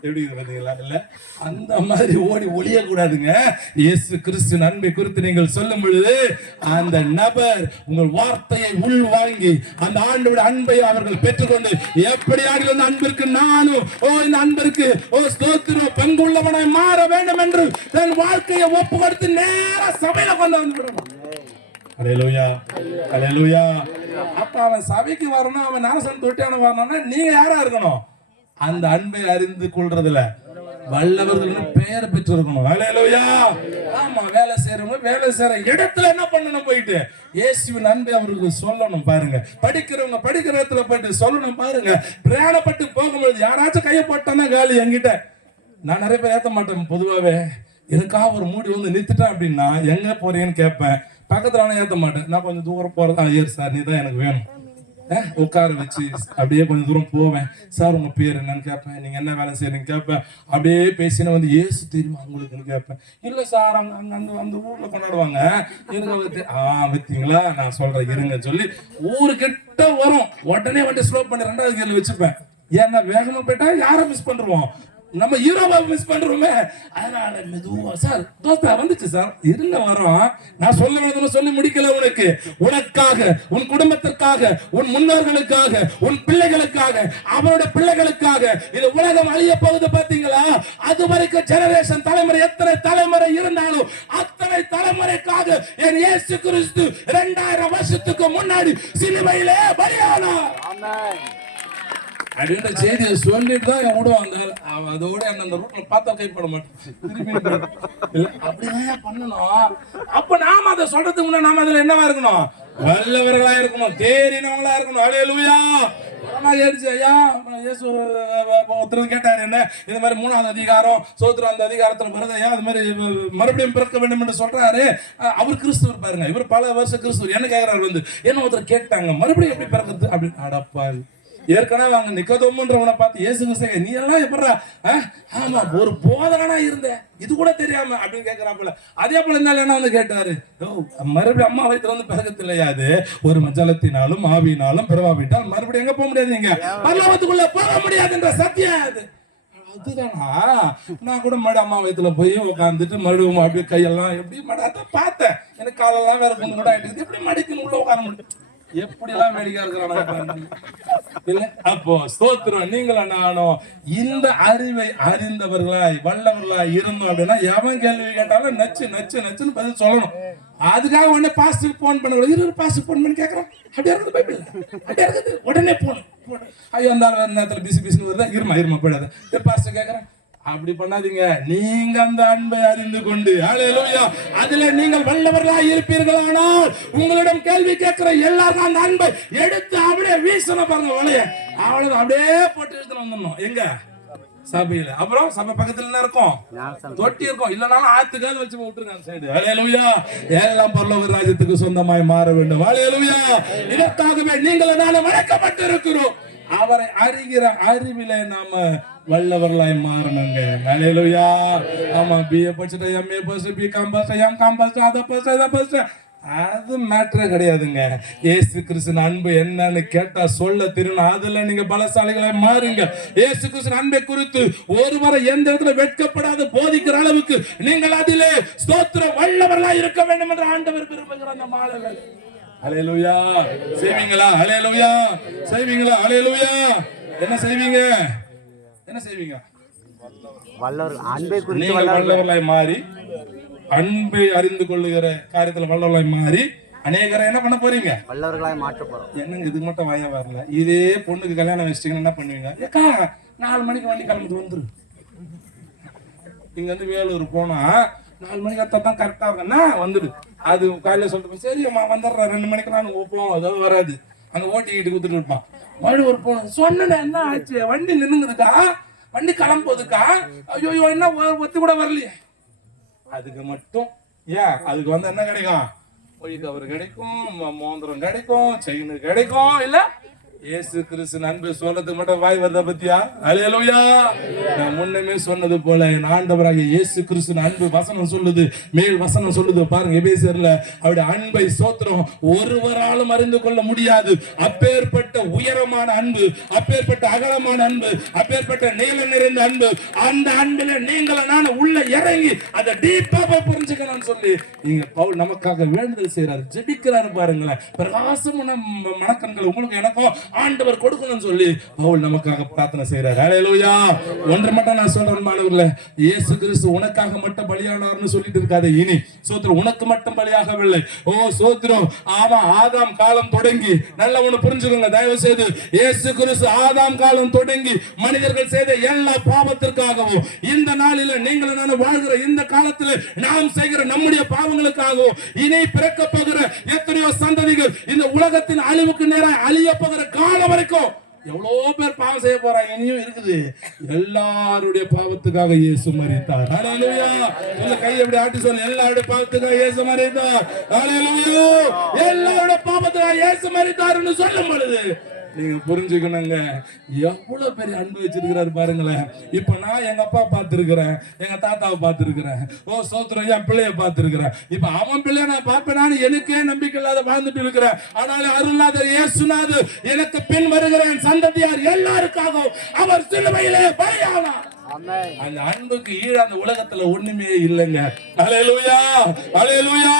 எப்படி பாத்தீங்களா? இல்ல அந்த மாதிரி ஓடி ஒளிய கூடாதுங்க. இயேசு கிறிஸ்துவின் அன்பை குறித்து நீங்கள் சொல்லும் பொழுது அந்த நபர் உங்கள் வார்த்தையை உள் வாங்கி அந்த ஆண்டோட அன்பை அவர்கள் பெற்றுக்கொண்டு, எப்படி ஆடி அந்த அன்பிற்கு நானும் இந்த அன்பிற்கு ஸ்தோத்திரம் பங்குள்ளவனாய் மாற வேண்டும் என்று தன் வாழ்க்கையை ஒப்பு கொடுத்து நேரா சபையில கொண்டு வந்து விடணும். அல்லேலூயா, அல்லேலூயா. அப்ப அவன் சபைக்கு வரணும், அவன் ஞானஸ்நானம் தொட்டியான வரணும்னா நீங்க யாரா இருக்கணும்? அந்த அன்பை அறிந்து கொள்றதுல வல்லவர்கள் பெயர் பெற்றிருக்கணும். அல்லேலூயா. ஆமா, வேலை செய்யறவங்க வேலை செய்யற இடத்துல என்ன பண்ணணும், போயிட்டு இயேசுவின் அன்பை அவருக்கு சொல்லணும். பாருங்க, படிக்கிறவங்க படிக்கிற இடத்துல போயிட்டு சொல்லணும். பாருங்க, பிரயாணப்பட்டு போகும்போது யாராச்சும் கையை போட்டானா காலி. என்கிட்ட நான் நிறைய பேர் ஏத்த மாட்டேன். பொதுவாவே எனக்காக ஒரு மூடி வந்து நிறுத்திட்டேன் அப்படின்னா எங்க போறீங்கன்னு கேட்பேன். பக்கத்துல ஏத்த மாட்டேன். நான் கொஞ்சம் தூரம் போறதா, ஐயர் சார் நீ தான் எனக்கு வேணும், உட்கார வச்சு அப்படியே கொஞ்சம் தூரம் போவேன். சார் உங்க பேர் என்னன்னு கேட்பேன், நீங்க என்ன வேலை செய்யறீங்க கேட்பேன். அப்படியே பேசினா வந்து இயேசு தெரியுமா உங்களுக்குன்னு கேட்பேன். இல்ல சார் அங்க அந்த ஊர்ல கொண்டாடுவாங்க எனக்கு வித்தீங்களா, நான் சொல்றேன் இருங்க சொல்லி ஊருக்கு கிட்ட வரும், உடனே வண்டி ஸ்லோ பண்ணி 2வது கியர்ல வச்சுப்பேன். ஏன்னா வேகமா போயிட்டா யாரை மிஸ் பண்றோம், நம்ம ஹீரோவை மிஸ் பண்றோமே. அதனால மெதுவா, சார் தோஸ்தா வந்துச்சு சார், இருங்க வரோம், நான் சொல்ல சொல்லி முடிக்கல. உனக்காக, உன் குடும்பத்திற்காக, உன் முன்னோர்களுக்காக, உன் பிள்ளைகளுக்காக, அவரோட பிள்ளைகளுக்காக இந்த உலகம் அழிய போகுது பாத்தீங்களா? அது வரைக்கும் ஜெனரேஷன் தலைமுறை எத்தனை தலைமுறை இருந்தாலும் அத்தனை தலைமுறைக்காக என் இயேசு கிறிஸ்து 2000 வருஷத்துக்கு முன்னாடி சிலுவையிலே பலியானார். ஆமென் அப்படின்ற செய்தியை சொல்லிட்டு தான் என் விடுவாங்க. அதோட என்ன அந்த ரூட்ல பார்த்தா கைப்பட மாட்டேன். அப்படிதான் பண்ணணும். அப்ப நாம அதை சொல்றதுக்கு முன்னாடி நாம அதுல என்னவா இருக்கணும், வல்லவர்களா இருக்கணும், தேறினவங்களா இருக்கணும். அல்லேலூயா. கேட்டாரு என்ன, இது மாதிரி 3வது அதிகாரம் சோத்திரம், அந்த அதிகாரத்துல வருதையா அது மாதிரி மறுபடியும் பிறக்க வேண்டும் என்று சொல்றாரு. அவர் கிறிஸ்துவர் பாருங்க, இவர் பல வருஷம் கிறிஸ்துவர். என்ன கேட்கிறாரு வந்து, என்ன ஒருத்தர் கேட்டாங்க மறுபடியும் எப்படி பிறக்கிறது அப்படின்னு. அடப்பால், ஏற்கனவே அவங்க நிக்கதோமுன்றவனை பார்த்து இயேசு கிறிஸ்து, நீ எல்லாம் எப்படா, ஆமா ஒரு போதகனா இருந்த, இது கூட தெரியாம அப்படின்னு கேட்கிறாப்புல. அதே போல இருந்தாலும் என்ன வந்து கேட்டாரு, மறுபடியும் அம்மா வயித்துல வந்து பிறகு இல்லையா, அது ஒரு மஜலத்தினாலும் ஆவியினாலும் பிறவாவிட்டால் மறுபடியும் எங்க போக முடியாது, நீங்க பரலோகத்துக்குள்ள போக முடியாதுன்ற சத்தியம் அது. அதுதானா, நான் கூட மறுபடியும் அம்மா வயித்துல போய் உட்காந்துட்டு மறுபடியும் அப்படியே கையெல்லாம் எப்படி மடாத பார்த்தேன், எனக்கு காலெல்லாம் வேற கொண்டு கூட ஆயிட்டு எப்படி மடிக்கணும் உள்ள உட்கார முடியும், எப்படி எல்லாம் வேடிக்கை இருக்கிறாங்க. அப்போ ஸ்தோத்திரம், நீங்களும் நானும் இந்த அறிவை அறிந்தவர்களாய் வல்லவர்களாய் இருந்தோம் அப்படின்னா எவன் கேள்வி கேட்டாலும் நச்சு நச்சு நச்சுன்னு பதில் சொல்லணும். அதுக்காக உடனே பாஸ்டர் போன் பண்ண, பாஸ்டர் போன் பண்ணி கேட்கறோம், அப்படியே இருக்குது பைபிள், அப்படியே இருக்குது, உடனே போன். ஐயோ அந்த வேற நேரத்தில் பிசி பிசின்னு வருதா, இருமா போயிடாத, பாஸ்டர் கேட்கறேன். அப்படி பண்ணாதீங்க. நீங்க அந்த அன்பை அறிந்து கொண்டு, அல்லேலூயா, அதுல நீங்கள் வல்லவர்களாய் இருப்பீர்களானால் உங்களிடம் கேள்வி கேட்கிற எல்லாரும் அந்த அன்பை எடுத்து அப்படியே வீசணும் பாருங்க, வலைய அவ்வளவு அப்படியே போட்டு எடுத்து வந்துடணும். எங்க சபையில, அப்புறம் சபை பக்கத்துல என்ன இருக்கும், தொட்டி இருக்கும், இல்லனாலும் ஆத்துக்காவது வச்சு விட்டுருங்க அந்த சைடு. அல்லேலூயா. எல்லாம் பரலோக ராஜ்யத்துக்கு சொந்தமாய் மாற வேண்டும். அல்லேலூயா. இதற்காகவே நீங்கள் நானும் அழைக்கப்பட்டு இருக்கிறோம். அவரை அறிகிற அறிவிலே நாம வல்லவர்களாய் மாறணுங்க. அல்லேலூயா. ஆமா, பிஏ படிச்சுட்டா, எம்ஏ படிச்சு, பிகாம் படிச்சா, எம்காம் படிச்சா, அதை படிச்சா, இதை படிச்சா, அது மேட்டரே கிடையாதுங்க. இயேசு கிறிஸ்துவின் அன்பு என்னன்னு கேட்டா சொல்ல தெரியணும். அதுல நீங்க பலசாலிகளாய் மாறுங்க. இயேசு கிறிஸ்துவின் அன்பை குறித்து ஒருவரை எந்த இடத்துல வெட்கப்படாத போதிக்கிற அளவுக்கு நீங்கள் அதிலே ஸ்தோத்திரம் வல்லவர்களாய் இருக்க வேண்டும் என்று ஆண்டவர் விரும்புகிற அந்த மாலைகள். அல்லேலூயா. செய்வீங்களா? அல்லேலூயா. செய்வீங்களா? அல்லேலூயா. என்ன செய்வீங்க? என்ன செய்வீங்க? வல்லவர்களாய் மாறி, அன்பை அறிந்து கொள்ளுகிற காரியத்துல வல்லவர்களாய் மாறி அநேகரை என்ன பண்ண போறீங்க? வல்லவர்களாய் மாற்ற போறோம். என்னங்க இதுக்கு மட்டும் வாயா வரல? இதே பொண்ணுக்கு கல்யாணம் வச்சிட்டீங்கன்னா என்ன பண்ணுவீங்க? ஏக்கா 4 மணிக்கு வண்டி கிளம்பிட்டு வந்துரு. இங்க இருந்து வேலூர் போனா 4 மணிக்கு தான் கரெக்டா இருக்குன்னா வந்துடு. அது காலையில சொல்லிட்டு சரி அம்மா வந்துடுறேன் 2 மணிக்கு நான் போவோம், அதாவது வராது. அங்க ஓட்டிக்கிட்டு கொடுத்துட்டு இருப்பான். மறுபடியும் ஒரு போன சொன்ன என்ன ஆச்சு, வண்டி நின்னுங்குதுக்கா, வண்டி கிளம்போதுக்கா, ஐயோ என்ன ஒத்து கூட வரலையே. அதுக்கு மட்டும் ஏன் அதுக்கு வந்து என்ன கிடைக்கும்? பொய் கவர் கிடைக்கும், மோந்திரம் கிடைக்கும், செயின் கிடைக்கும். இல்ல இயேசு கிறிஸ்து அன்பு சொல்றதுக்கு மட்டும் வாய் வருதா பத்தியா? அல்லேலூயா. நான் முன்னமே சொன்னது போல என் ஆண்டவராகிய இயேசு கிறிஸ்து அன்பு வசனம் சொல்லுது, மேல் வசனம் சொல்லுது பாருங்க. எபேசியர்ல அவருடைய அன்பை ஸ்தோத்திரம் ஒருவராலும் அறிந்து கொள்ள முடியாது. அப்பேற்பட்ட உயரமான அன்பு, அப்பேற்பட்ட அகலமான அன்பு, அப்பேற்பட்ட நீள நிறைந்த அன்பு, அந்த அன்புல நீங்கள நான் உள்ள இறங்கி அதை டீப்பா புரிஞ்சுக்கணும்னு சொல்லி நீங்க பவுல் நமக்காக வேண்டுதல் செய்யறாரு, ஜெபிக்கிறாரு பாருங்களேன். பிரகாசமான மனக்கண்கள் உங்களுக்கு எனக்கும் ஆண்டவர் கொடுக்கணும்னு சொல்லி பவுல் நமக்காக பிரார்த்தனை செய்யறாரு. அல்லேலூயா. ஒன்று மட்டும் நான் சொல்றேன் மாணவர்களே, இயேசு கிறிஸ்து உனக்காக மட்டும் பலியானார்னு சொல்லிட்டு இருக்காது. இனி சோத்திரம் உனக்கு மட்டும் பலியாகவில்லை. ஓ சோத்திரம், ஆமாம், ஆதாம் காலம் தொடங்கி நல்ல ஒண்ணு புரிஞ்சுக்கோங்க தயவு செய்து. இயேசு கிறிஸ்து ஆதாம் காலம் தொடங்கி மனிதர்கள் செய்த எல்லா பாவத்திற்காகவும் இந்த நாளில நீங்கள் நான் வாழ்கிற இந்த காலத்தில் நாம் செய்கிற நம்முடைய பாவங்களுக்காகவும் இனி பிறக்க போகிற எத்தனையோ சந்ததிகள் இந்த உலகத்தின் அழிவுக்கு நேராக அழிய போகிற காலம் வரைக்கும் எவ்வளவு பேர் பாவம் செய்ய போறாங்க, இனியும் இருக்குது. எல்லாருடைய பாவத்துக்காக இயேசு மரித்தார். அல்லேலூயா. சொல்ல கை எப்படி ஆட்டி சொல்ல, எல்லாருடைய பாவத்துக்காக இயேசு மரித்தார். அல்லேலூயா. எல்லாருடைய பாவத்துக்காக இயேசு மரித்தார்னு சொல்லும் பொழுது நீங்க புரிஞ்சுக்கணுங்க, எவ்வளவு பெரிய அன்பு வச்சிருக்கிறாரு பாருங்களேன். இப்ப நான் எங்க அப்பா பார்த்திருக்கிறேன், எங்க தாத்தாவை பார்த்திருக்கிறேன், சோத்திரம் என் பிள்ளைய பார்த்திருக்கிறேன். இப்ப அவன் பிள்ளைய நான் பார்ப்பேனான்னு எனக்கே நம்பிக்கை இல்லாத வாழ்ந்துட்டு இருக்கிறேன். ஆனால் அருள்நாதர் இயேசுநாதர் எனக்கு பின் வருகிறேன் சந்ததியார் எல்லாருக்காகவும் அவர் சிலுவையிலே பலியானார். அந்த அன்புக்கு ஈடு அந்த உலகத்துல ஒண்ணுமே இல்லைங்க. அல்லேலூயா, அல்லேலூயா.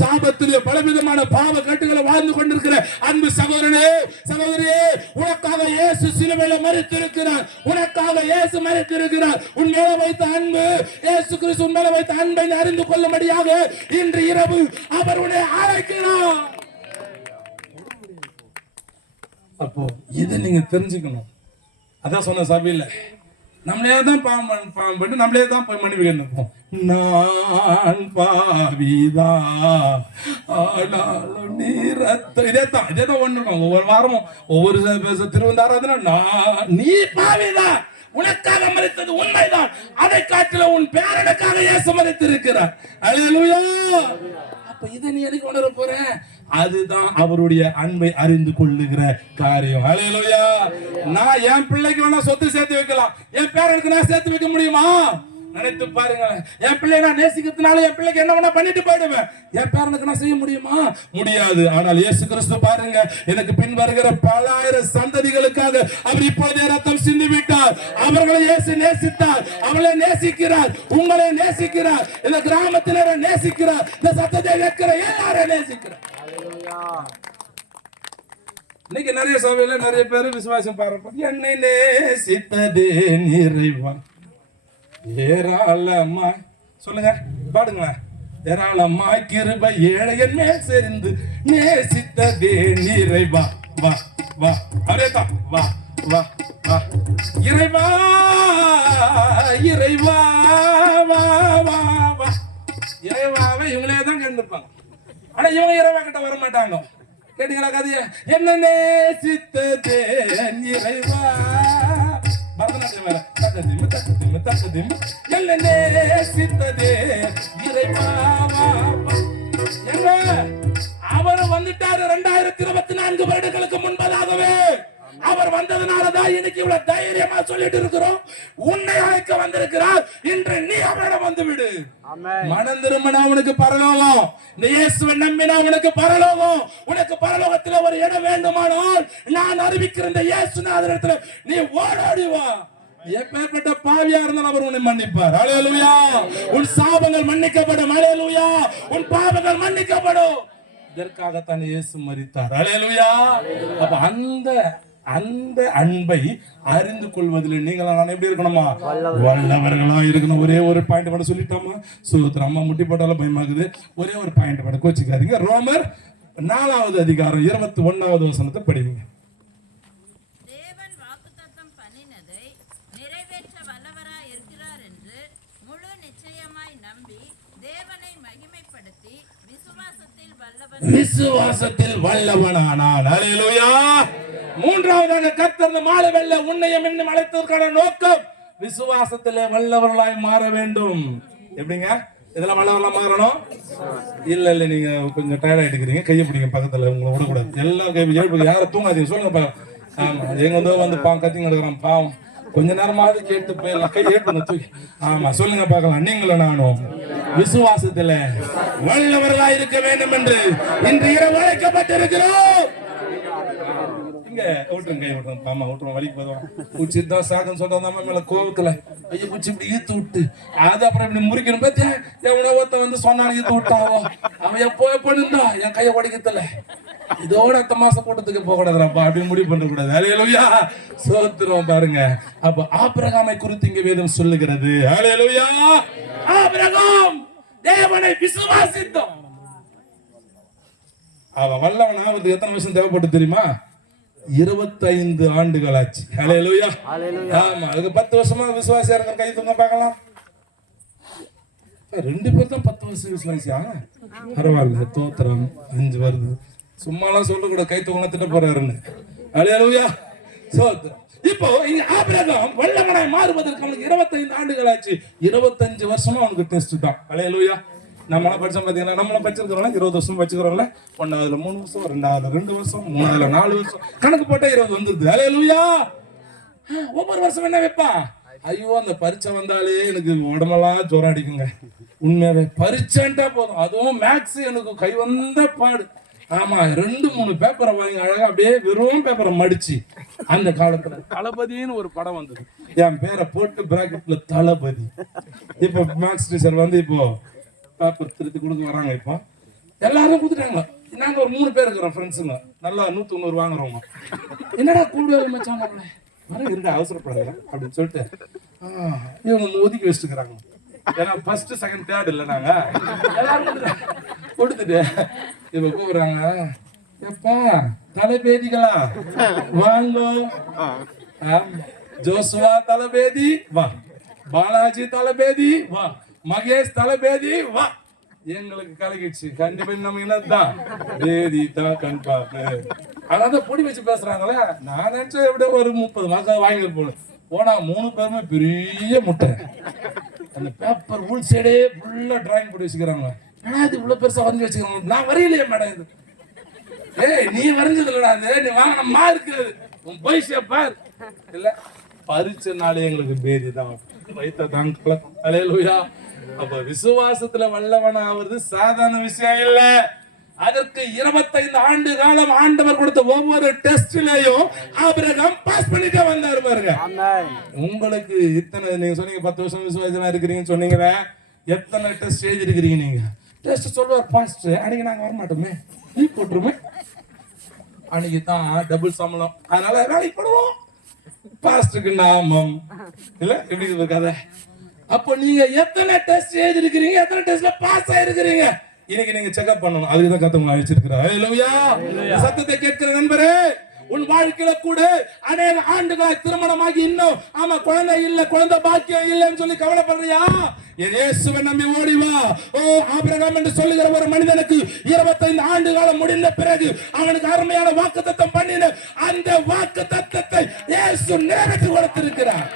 சாபத்திலே பலவிதமான பாவ கட்டுகளை வாழ்ந்து கொண்டிருக்கிற அன்பு சகோதரனே, சகோதரியே, உனக்காக இயேசு சிலுவையில மரித்திருக்கிறார். உனக்காக இயேசு மரித்திருக்கிறார். உன் மேல வைத்த அன்பு, இயேசு கிறிஸ்து உன் மேல வைத்த அன்பை அறிந்து கொள்ளும்படியாக இன்று இரவு அவர் உன்னை அழைக்கிறார். அப்போ இதை நீங்க தெரிஞ்சுக்கணும். அதான் சொன்ன சபையில நம்மளே தான் பாவம் பண்ணி நம்மளே தான் போய் மன்னிப்பு கேட்போம். நான் பாவிதா ஆனாலும் நீ ரத்தம். இதே தான் ஒண்ணு இருக்கும். ஒவ்வொரு வாரமும் ஒவ்வொரு திருவந்தாராதனா நீ பாவிதா, உனக்காக மரித்தது உண்மைதான், அதை காட்டில உன் பேரனுக்காக இயேசு மரித்திருக்கிறார். அல்லேலூயா. அப்ப இதை நீ எதுக்கு உணர போற? அதுதான் அவருடைய அன்பை அறிந்து கொள்ளுகிற காரியம். அல்லேலூயா. நான் என் பிள்ளைக்கு வேணா சொத்து சேர்த்து வைக்கலாம், என் பேரனுக்கு நான் சேர்த்து வைக்க முடியுமா? நினைத்து பாருங்களேன். என் பிள்ளை நான் நேசிக்கிறதுனால என் பிள்ளைக்கு என்ன வேணா பண்ணிட்டு போயிடுவேன். என் பேரனுக்கு நான் செய்ய முடியுமா? முடியாது. ஆனால் இயேசு கிறிஸ்து பாருங்க, எனக்கு பின் வருகிற பல ஆயிரம் சந்ததிகளுக்காக அவர் இப்பொழுதே ரத்தம் சிந்தி விட்டார். அவர்களை இயேசு நேசித்தார், அவளை நேசிக்கிறார், உங்களை நேசிக்கிறார், இந்த கிராமத்தினரை நேசிக்கிறார், இந்த சத்தத்தை வைக்கிற எல்லாரும் நேசிக்கிறார். இன்னைக்கு நிறைய சபையில நிறைய பேர் விசுவாசம் பாருங்க, என்னை நேசித்ததே நிறைவா ஏராளமா, சொல்லுங்க பாடுங்களேன், ஏராளமா கிருபை ஏழையன் மேல் சேர்ந்து நேசித்ததே நிறைவா. வா வா அதேதான், வா வா வா இறைவா, இறைவா வா வா வா. இறைவாவை இவங்களே தான் கேட்டுப்பாங்க, ஆனா இவங்க இறைவா கிட்ட வர மாட்டாங்க. கேட்டீங்களா கதைய? என்ன நேசித்ததே இறைவா, பரதநாட்டியம் வேற, தக்கதிம் தக்கதிம் தக்கதிம், என்ன நேசித்ததே இறைவா. எங்க அவர் வந்துட்டாரு 2024 வருடங்களுக்கு முன்பதாகவே. அவர் வந்ததுனாலதான் இன்னைக்கு இவ்வளவு தைரியமா சொல்லிட்டு இருக்கிறோம். உன்னை அழைக்க வந்திருக்கிறார், இன்று நீ அவரிடம் வந்து விடு. மனம் திரும்பினா அவனுக்கு பரலோகம், இந்த இயேசுவை நம்பினா அவனுக்கு பரலோகம். உனக்கு பரலோகத்தில் ஒரு இடம் வேண்டுமானால் நான் அறிவிக்கிற இந்த இயேசுநாதரிடத்துல நீ ஓடோடி வா. எப்பேற்பட்ட பாவியா இருந்தாலும் அவர் உன்னை மன்னிப்பார். அல்லேலூயா. உன் சாபங்கள் மன்னிக்கப்படும். அல்லேலூயா. உன் பாவங்கள் மன்னிக்கப்படும். இதற்காகத்தான் இயேசு மரித்தார். அல்லேலூயா. அப்ப அந்த அன்பை அறிந்து கொள்வதில் நீங்களா நான் எப்படி இருக்கணுமா? வல்லவர்களா இருக்கணும். ஒரே ஒரு பாயிண்ட் மட்டும் சொல்லிட்டோமா? சோத்திரம். அம்மா முட்டி போட்டாலும் பயமாகுது. ஒரே ஒரு பாயிண்ட் மட்டும் கோச்சிக்காதீங்க. ரோமர் 4வது அதிகாரம் 21வது வசனத்தை படிங்க. தேவன் வாக்குத்தத்தம் பண்ணினதை நிறைவேற்ற வல்லவராய் இருக்கிறார் என்று முழு நிச்சயமாய் நம்பி தேவனை மகிமைப்படுத்தி விசுவாசத்தில் வல்லவனானான். அல்லேலூயா. மூன்றாவதாக கர்த்தர் மாலை வெல்ல உன்னையும் இன்னும் அழைத்ததற்கான நோக்கம் விசுவாசத்திலே வல்லவர்களாய் மாற வேண்டும். எப்படிங்க இதெல்லாம் வல்லவர்களா மாறணும்? இல்ல நீங்க கொஞ்சம் டயர்ட் ஆயிட்டுக்கிறீங்க, கையை பிடிங்க பக்கத்துல, உங்களை விடக்கூடாது. எல்லாரும் கை யாரும் தூங்காதீங்க, சொல்லுங்க. ஆமா, எங்க வந்து கத்திங்க எடுக்கிறான் பாவம், கொஞ்ச நேரமாவது கேட்டு போயிடலாம். கை ஏற்படுங்க தூக்கி. ஆமா, சொல்லுங்க பார்க்கலாம். நீங்களும் நானும் விசுவாசத்துல வல்லவர்களா இருக்க வேண்டும் என்று இன்று இரவு அழைக்கப்பட்டிருக்கிறோம். இங்க விட்டுருங்க, கை விட்டுருங்க. ஆமா விட்டுருவோம், வலிக்கு போதும். குச்சிதான் சாகன்னு சொல்றான் மேல கோவத்துல ஐயோ குச்சி இப்படி ஈத்து விட்டு அது அப்புறம் இப்படி முறிக்கணும். பத்தியா எவனோ ஒருத்த வந்து சொன்னான் ஈத்து விட்டாவோ, அவன் எப்போ இருந்தா என் கையை உடைக்கத்துல இதோட அடுத்த மாசம் கூட்டத்துக்கு போக கூடாதுப்பா அப்படின்னு முடிவு பண்ண கூடாது. அல்லேலூயா. சோத்திரம் பாருங்க. அப்ப ஆபிரகாமை குறித்து இங்க வேதம் சொல்லுகிறது. அல்லேலூயா. ஆபிரகாம் தேவனை விசுவாசித்தான். அவன் வல்லவன் ஆவதுக்கு எத்தனை வருஷம் தேவைப்பட்டு தெரியுமா? 25 ஆண்டுகள் ஆச்சு. அல்லேலூயா. ஆமா, அதுக்கு 10 வருஷமா விசுவாசியா இருக்க கை தூங்க பார்க்கலாம். 2 பேர் தான் 10 வருஷம் விசுவாசியா? பரவாயில்ல, தோத்திரம் 5 வருது. சும்மாலாம் சொல்லக்கூட கை தூங்க திட்ட போறாருன்னு. அல்லேலூயா. சோத்திரம். இப்போ இங்க ஆபிரகாம் வல்லவனாய் மாறுவதற்கு அவனுக்கு 25 ஆண்டுகள் ஆச்சு. 25 வருஷமா அவனுக்கு டெஸ்ட் தான். அல்லேலூயா. நம்மளாம் படிச்சோம் பாத்தீங்கன்னா, நம்மளாம் படிச்சிருக்கிறோம்ல 20 வருஷம் படிச்சிருக்கிறோம்ல, 1ஆவதுல 3 வருஷம், 2ஆவதுல 2 வருஷம், 3ஆவதுல 4 வருஷம், கணக்கு போட்டா 20 வந்துருது. ஹல்லேலூயா. ஒவ்வொரு வருஷம் என்ன வைப்பா? ஐயோ, அந்த பரீட்சை வந்தாலே எனக்கு உடம்பெல்லாம் ஜோரம் அடிக்குங்க. உண்மையாவே பரீட்சைன்ட்டா போதும், அதுவும் மேக்ஸ் எனக்கு கை வந்த பாடு. ஆமா, 2-3 பேப்பரை வாங்கி அழகா அப்படியே வெறும் பேப்பரை மடிச்சு, அந்த காலத்துல தளபதினு ஒரு படம் வந்தது, என் பேரை போட்டு பிராக்கெட்ல தளபதி. இப்போ மேக்ஸ் டீச்சர் வந்து இப்போ பேப்பர் திருத்தி கொடுக்க வராங்க. இப்போ எல்லாரும் கொடுத்துட்டாங்க. நாங்க ஒரு 3 பேர் இருக்கிறோம் ஃப்ரெண்ட்ஸுங்க, நல்லா 190 வாங்குறவங்க. என்னடா கூட மச்சாங்க இருக்க அவசரப்படாத அப்படின்னு சொல்லிட்டு இவங்க ஒதுக்கி வச்சுக்கிறாங்க. ஏன்னா ஃபர்ஸ்ட் செகண்ட் தேர்ட் இல்லை, நாங்க எல்லாரும் கொடுத்துட்டு இப்ப கூப்பிடுறாங்க, எப்பா தலைபேதிகளா வாங்கோ, ஜோசுவா தலைபேதி வா, பாலாஜி தலைபேதி வா, மகேஷ் தலைபேதி வா. எங்களுக்கு கலகிடுச்சு. கண்டிப்பா நம்ம என்னதான் பேதி தான் கண்பாப்பு. அதான் பொடி வச்சு பேசுறாங்களே. நான் நினைச்சேன் எப்படியோ ஒரு 30 மாசம் வாங்கி போனேன். போனா 3 பேருமே பெரிய முட்டை. அந்த பேப்பர் உள் சைடே ஃபுல்லா டிராயிங் போட்டு வச்சுக்கிறாங்க. ஆனா இது இவ்வளவு பெருசா வரைஞ்சி வச்சுக்கிறாங்க. நான் வரையிலையே மேடம் இது. ஏய், நீ வரைஞ்சது இல்லடா, நீ வாங்கின மார்க்கு உன் பைசா பார். இல்ல பரிச்சைனாலே எங்களுக்கு பேதி தான், வைத்த தான். ஹல்லேலூயா. அப்ப விசுவாசத்துல வல்லவன் ஆவது சாதாரண விஷயம் இல்ல. அதற்கு 25 ஆண்டு காலம் ஆண்டவர் கொடுத்த ஒவ்வொரு டெஸ்ட்லயும் ஆபிரகாம் பாஸ் பண்ணிட்டே வந்தாரு பாருங்க. உங்களுக்கு இத்தனை நீங்க சொன்னீங்க 10 வருஷம் விசுவாசமா இருக்கிறீங்கன்னு சொன்னீங்க. எத்தனை டெஸ்ட் எழுதிருக்கிறீங்க நீங்க? டெஸ்ட் சொல்லுவார் பாஸ்ட், அன்னைக்கு நாங்க வர மாட்டோமே, நீ போட்டுருமே, அன்னைக்கு தான் டபுள் சம்பளம், அதனால வேலைக்கு போடுவோம். பாஸ்டுக்கு நாமம் இல்ல, எப்படி இருக்காத. அப்போ நீங்க எத்தனை டெஸ்ட் எழுதிருக்கிறீங்க, எத்தனை டெஸ்ட்ல பாஸ் ஆயிருக்கிறீங்க, இன்னைக்கு நீங்க செக்அப் பண்ணணும். அதுக்குதான் கத்தவங்க வச்சிருக்கிறேன். ஹல்லேலூயா. சத்தத்தை கேட்கிற நண்பரே, உன் வாழ்க்கையில கூட அநேக ஆண்டுகளாய் திருமணமாகி இன்னும் ஆமா குழந்தை இல்ல, குழந்தை பாக்கியம் இல்லைன்னு சொல்லி கவலைப்படுறியா? என் இயேசுவை நம்பி ஓடி வா. ஓ, ஆபிரகாம் என்று சொல்லுகிற ஒரு மனிதனுக்கு 25 ஆண்டு காலம் முடிந்த பிறகு அவனுக்கு அருமையான வாக்குத்தத்தம் பண்ணின அந்த வாக்குத்தத்தத்தை இயேசு நிறைவேற்றி கொடுத்திருக்கிறார்.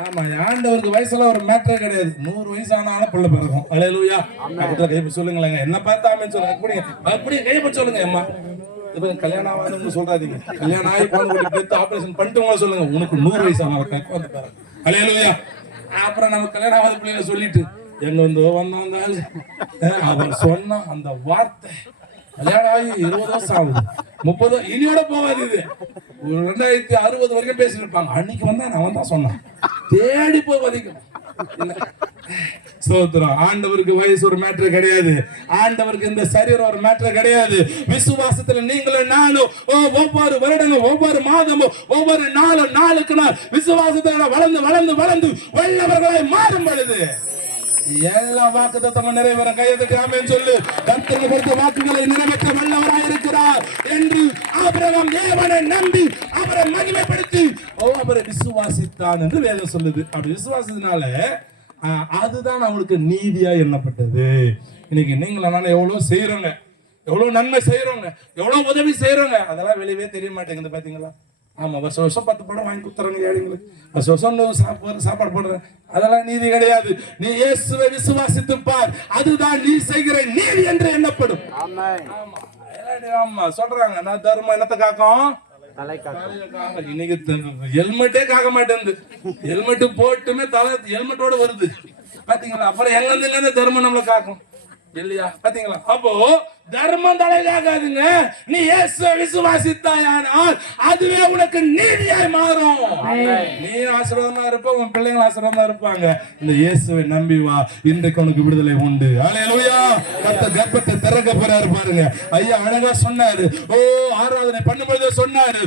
ஆமா, ஆண்டவருக்கு வயசுல ஒரு மேட்டர் கிடையாது. 100 வயசு ஆனாலும் பிள்ளை பிறக்கும். ஹல்லேலூயா. கைப்பற்றி சொல்லுங்களேங்க, என்ன பார்த்தாமன்னு சொல்லுங்க, அப்படியே கைப்பற்றி சொல்லுங்க. அம்மா இப்ப கல்யாணம் ஆகாதுன்னு சொல்றாதீங்க, கல்யாணம் ஆகி குழந்தை ஆபரேஷன் பண்ணிட்டு சொல்லுங்க, உனக்கு 100 வயசு ஆனாலும். ஹல்லேலூயா. அப்புறம் நம்ம கல்யாணம் ஆகாத பிள்ளைங்க சொல்லிட்டு எங்க வந்து வந்தாங்க, அவர் சொன்ன அந்த வார்த்தை கல்யாணம் ஆகி 20 வருஷம் ஆகுது, 30 இனியோட போகாது. இது 2060 வரைக்கும் பேசிருப்பாங்க. அன்னைக்கு வந்தா நான் தான் சொன்னேன், தேடி போய் வதிக்கும். ஸ்தோத்திரம். ஆண்டவருக்கு வயசு ஒரு மேட்டர் கிடையாது. ஆண்டவருக்கு இந்த சரீரம் ஒரு மேட்டர் கிடையாது. விசுவாசத்துல நீங்களும் நானும் ஒவ்வொரு வருடமும், ஒவ்வொரு மாதமும், ஒவ்வொரு நாளும், நாளுக்கு நாள் விசுவாசத்துல வளர்ந்து வளர்ந்து வளர்ந்து வல்லவர்களாய் மாறும் பொழுது எல்லா வாக்குத்தத்தமும் நிறைவேற. கையெழுத்து ஆமென் சொல்லு. கர்த்தர் கொடுத்த வாக்குகளை நிறைவேற்ற வல்லவராய் இருக்கிறார் என்று ஆபிரகாம் தேவனை நம்பி அவரை மகிமைப்படுத்தி அவரை விசுவாசித்தான் என்று வேதம் சொல்லுது. அப்படி விசுவாசத்தினால அதுதான் அவனுக்கு நீதியா எண்ணப்பட்டது. இன்னைக்கு நீங்களும் எவ்வளவு செய்யறோங்க, எவ்வளவு நன்மை செய்யறோங்க, எவ்வளவு உதவி செய்யறோங்க, அதெல்லாம் வெளியவே தெரிய மாட்டேங்குது. பாத்தீங்களா? ஆமா, வருஷம் வருஷம் 10 படம் வாங்கி கொடுத்துறேங்க ஏழைங்களுக்கு, வருஷம் வருஷம் சாப்பாடு போடுறேன், அதெல்லாம் நீதி கிடையாது. நீ இயேசுவை விசுவாசித்து பார், அதுதான் நீ செய்கிற நீதி என்று எண்ணப்படும். ஆமா சொல்றாங்க, நான் தர்மம் என்னத்தை காக்கும், இன்னைக்கு ஹெல்மெட்டே காக்க மாட்டேங்குது. ஹெல்மெட் போட்டுமே தலை ஹெல்மெட்டோட வருது பாத்தீங்களா? அப்புறம் எங்க தர்மம் நம்மளை காக்கும் இல்லையா? பாத்தீங்களா? அப்போ தர்மம் தலையாகாதுங்க. நீ இயேசுவை விசுவாசித்தாயானால் அதுவே உனக்கு நீதியாய் மாறும். நீ ஆசீர்வாதமா இருப்ப, உன் பிள்ளைங்க ஆசீர்வாதமா இருப்பாங்க. இந்த இயேசுவை நம்பி வா, இன்றைக்கு உனக்கு விடுதலை உண்டு. ஹல்லேலூயா. கர்த்தர் கர்ப்பத்தை திறக்க போறாரு பாருங்க. ஐயா அழகா சொன்னாரு. ஆராதனை பண்ணும்போது சொன்னாரு,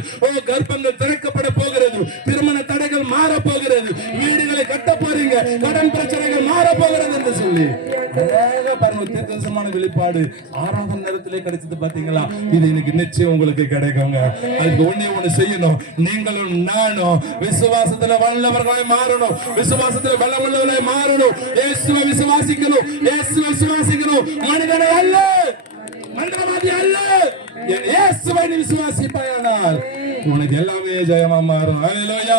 கர்ப்பங்கள் திறக்கப்பட போகிறது, திருமண தடைகள் மாற போகிறது, வீடுகளை கட்ட போறீங்க, கடன் பிரச்சனைகள் மாற போகிறது என்று சொல்லி வெளிப்பாடு ஆராதனை நேரத்திலே கிடைச்சது. பாத்தீங்களா? இது இன்னைக்கு நிச்சயம் உங்களுக்கு கிடைக்குங்க. அதுக்கு ஒண்ணு செய்யணும். நீங்களும் நானும் விசுவாசத்துல வல்லவர்களாய் மாறணும், விசுவாசத்துல வல்லவர்களாய் மாறணும். இயேசுவை விசுவாசிக்கணும், இயேசுவை விசுவாசிக்கணும், மனிதனை அல்ல. மந்திரவாதி ஜாதி அல்ல. என் இயேசுவை நீ விசுவாசிப்பாயானால் உனக்கு எல்லாமே ஜெயமா மாறும். ஹalleluya.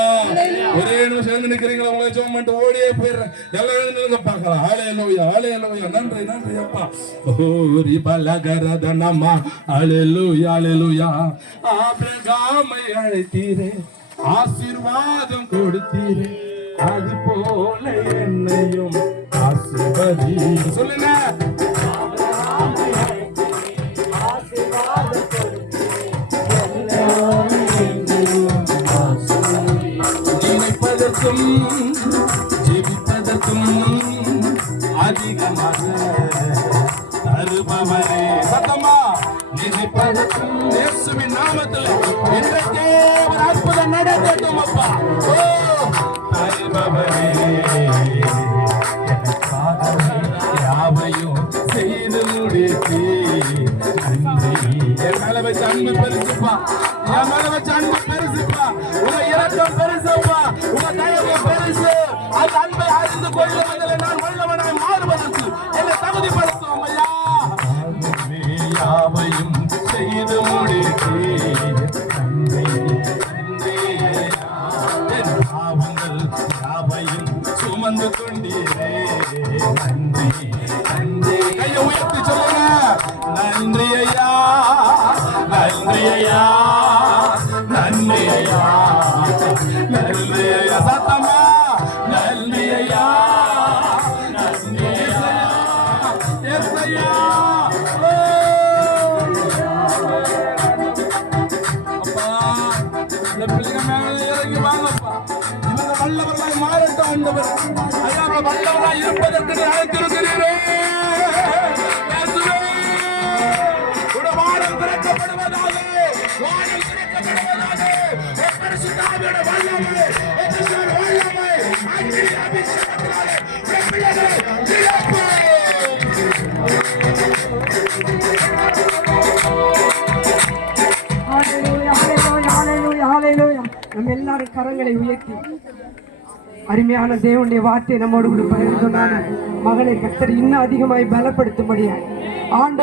ஒரே நிமிஷம் எழுந்து நிக்கிறீங்களா? உங்களை ஜெபம் பண்ணிட்டு ஓடியே போயிடுறேன். எல்லாரும் எழுந்து பார்க்கலாம். ஹalleluya, ஹalleluya. நன்றி நன்றி அப்பா. ஓரி பலகரதனமா. ஹalleluya, ஹalleluya. ஆபிரகாமை அழைத்தீரே, ஆசீர்வாதம் கொடுத்தீரே, அது போல என்னையும் ஆசீர்வதி. சொல்லுங்க. நினைப்பதற்கும் ஜெபிப்பதற்கும் அதிகமாக தருபவரே. சத்தமா நினைப்பதற்கும் இயேசுவின் நாமத்தில் இன்றைக்கே ஒரு அற்புதம் நடக்கட்டும் அப்பா. ஓ தருபவரே, யாவையும் செய்து முடித்து நன்றி. என் மேல வச்ச அன்பு பெருசுப்பா, என் மேல வச்ச அன்பு பெருசுப்பா, உங்க இரக்கம் பெருசுப்பா, உங்க தயவு பெருசு. அந்த அன்பை அறிந்து கொள்ளுவதில் நான் வல்லவனாய் மாறுவதற்கு என்னை தகுதிப்படுத்தும் ஐயா. யாவையும் செய்து முடித்து நன்றி நன்றி. என் பாவங்கள் யாவையும் சுமந்து கொண்டீரே நன்றி நன்றி. கையை உயர்த்தி சொல்லுங்க. நன்றி ஐயா, நன்றி ஐயா, நன்றி ஐயா, நன்றி ஐயா. சத்தமா நன்றி ஐயா, நன்றி ஐயா, எஸ் ஐயா. அப்பா இந்த பிள்ளைங்க மேல இறங்கி வாங்கப்பா. இவங்க வல்லவர்களாய் மாறட்டும் ஆண்டவர். ஐயா வல்லவராய் இருப்பதற்கு நீ அழைத்திருக்கிறீரே. வானம் திறக்கப்படுவதாக, வானம் திறக்கப்படுவதாக. பரிசுத்தாவியோட வல்லமை, வல்லமை அன்பின் அபிஷேகத்தினாலே பிள்ளைகளை நிரப்பு. நம்ம எல்லாரும் கரங்களை உயர்த்தி அருமையான தேவனுடைய வார்த்தை நம்மோடு கூட பகிர்ந்து மகனை கர்த்தர் இன்னும் அதிகமாய் பலப்படுத்தும்படியா ஆண்டவர்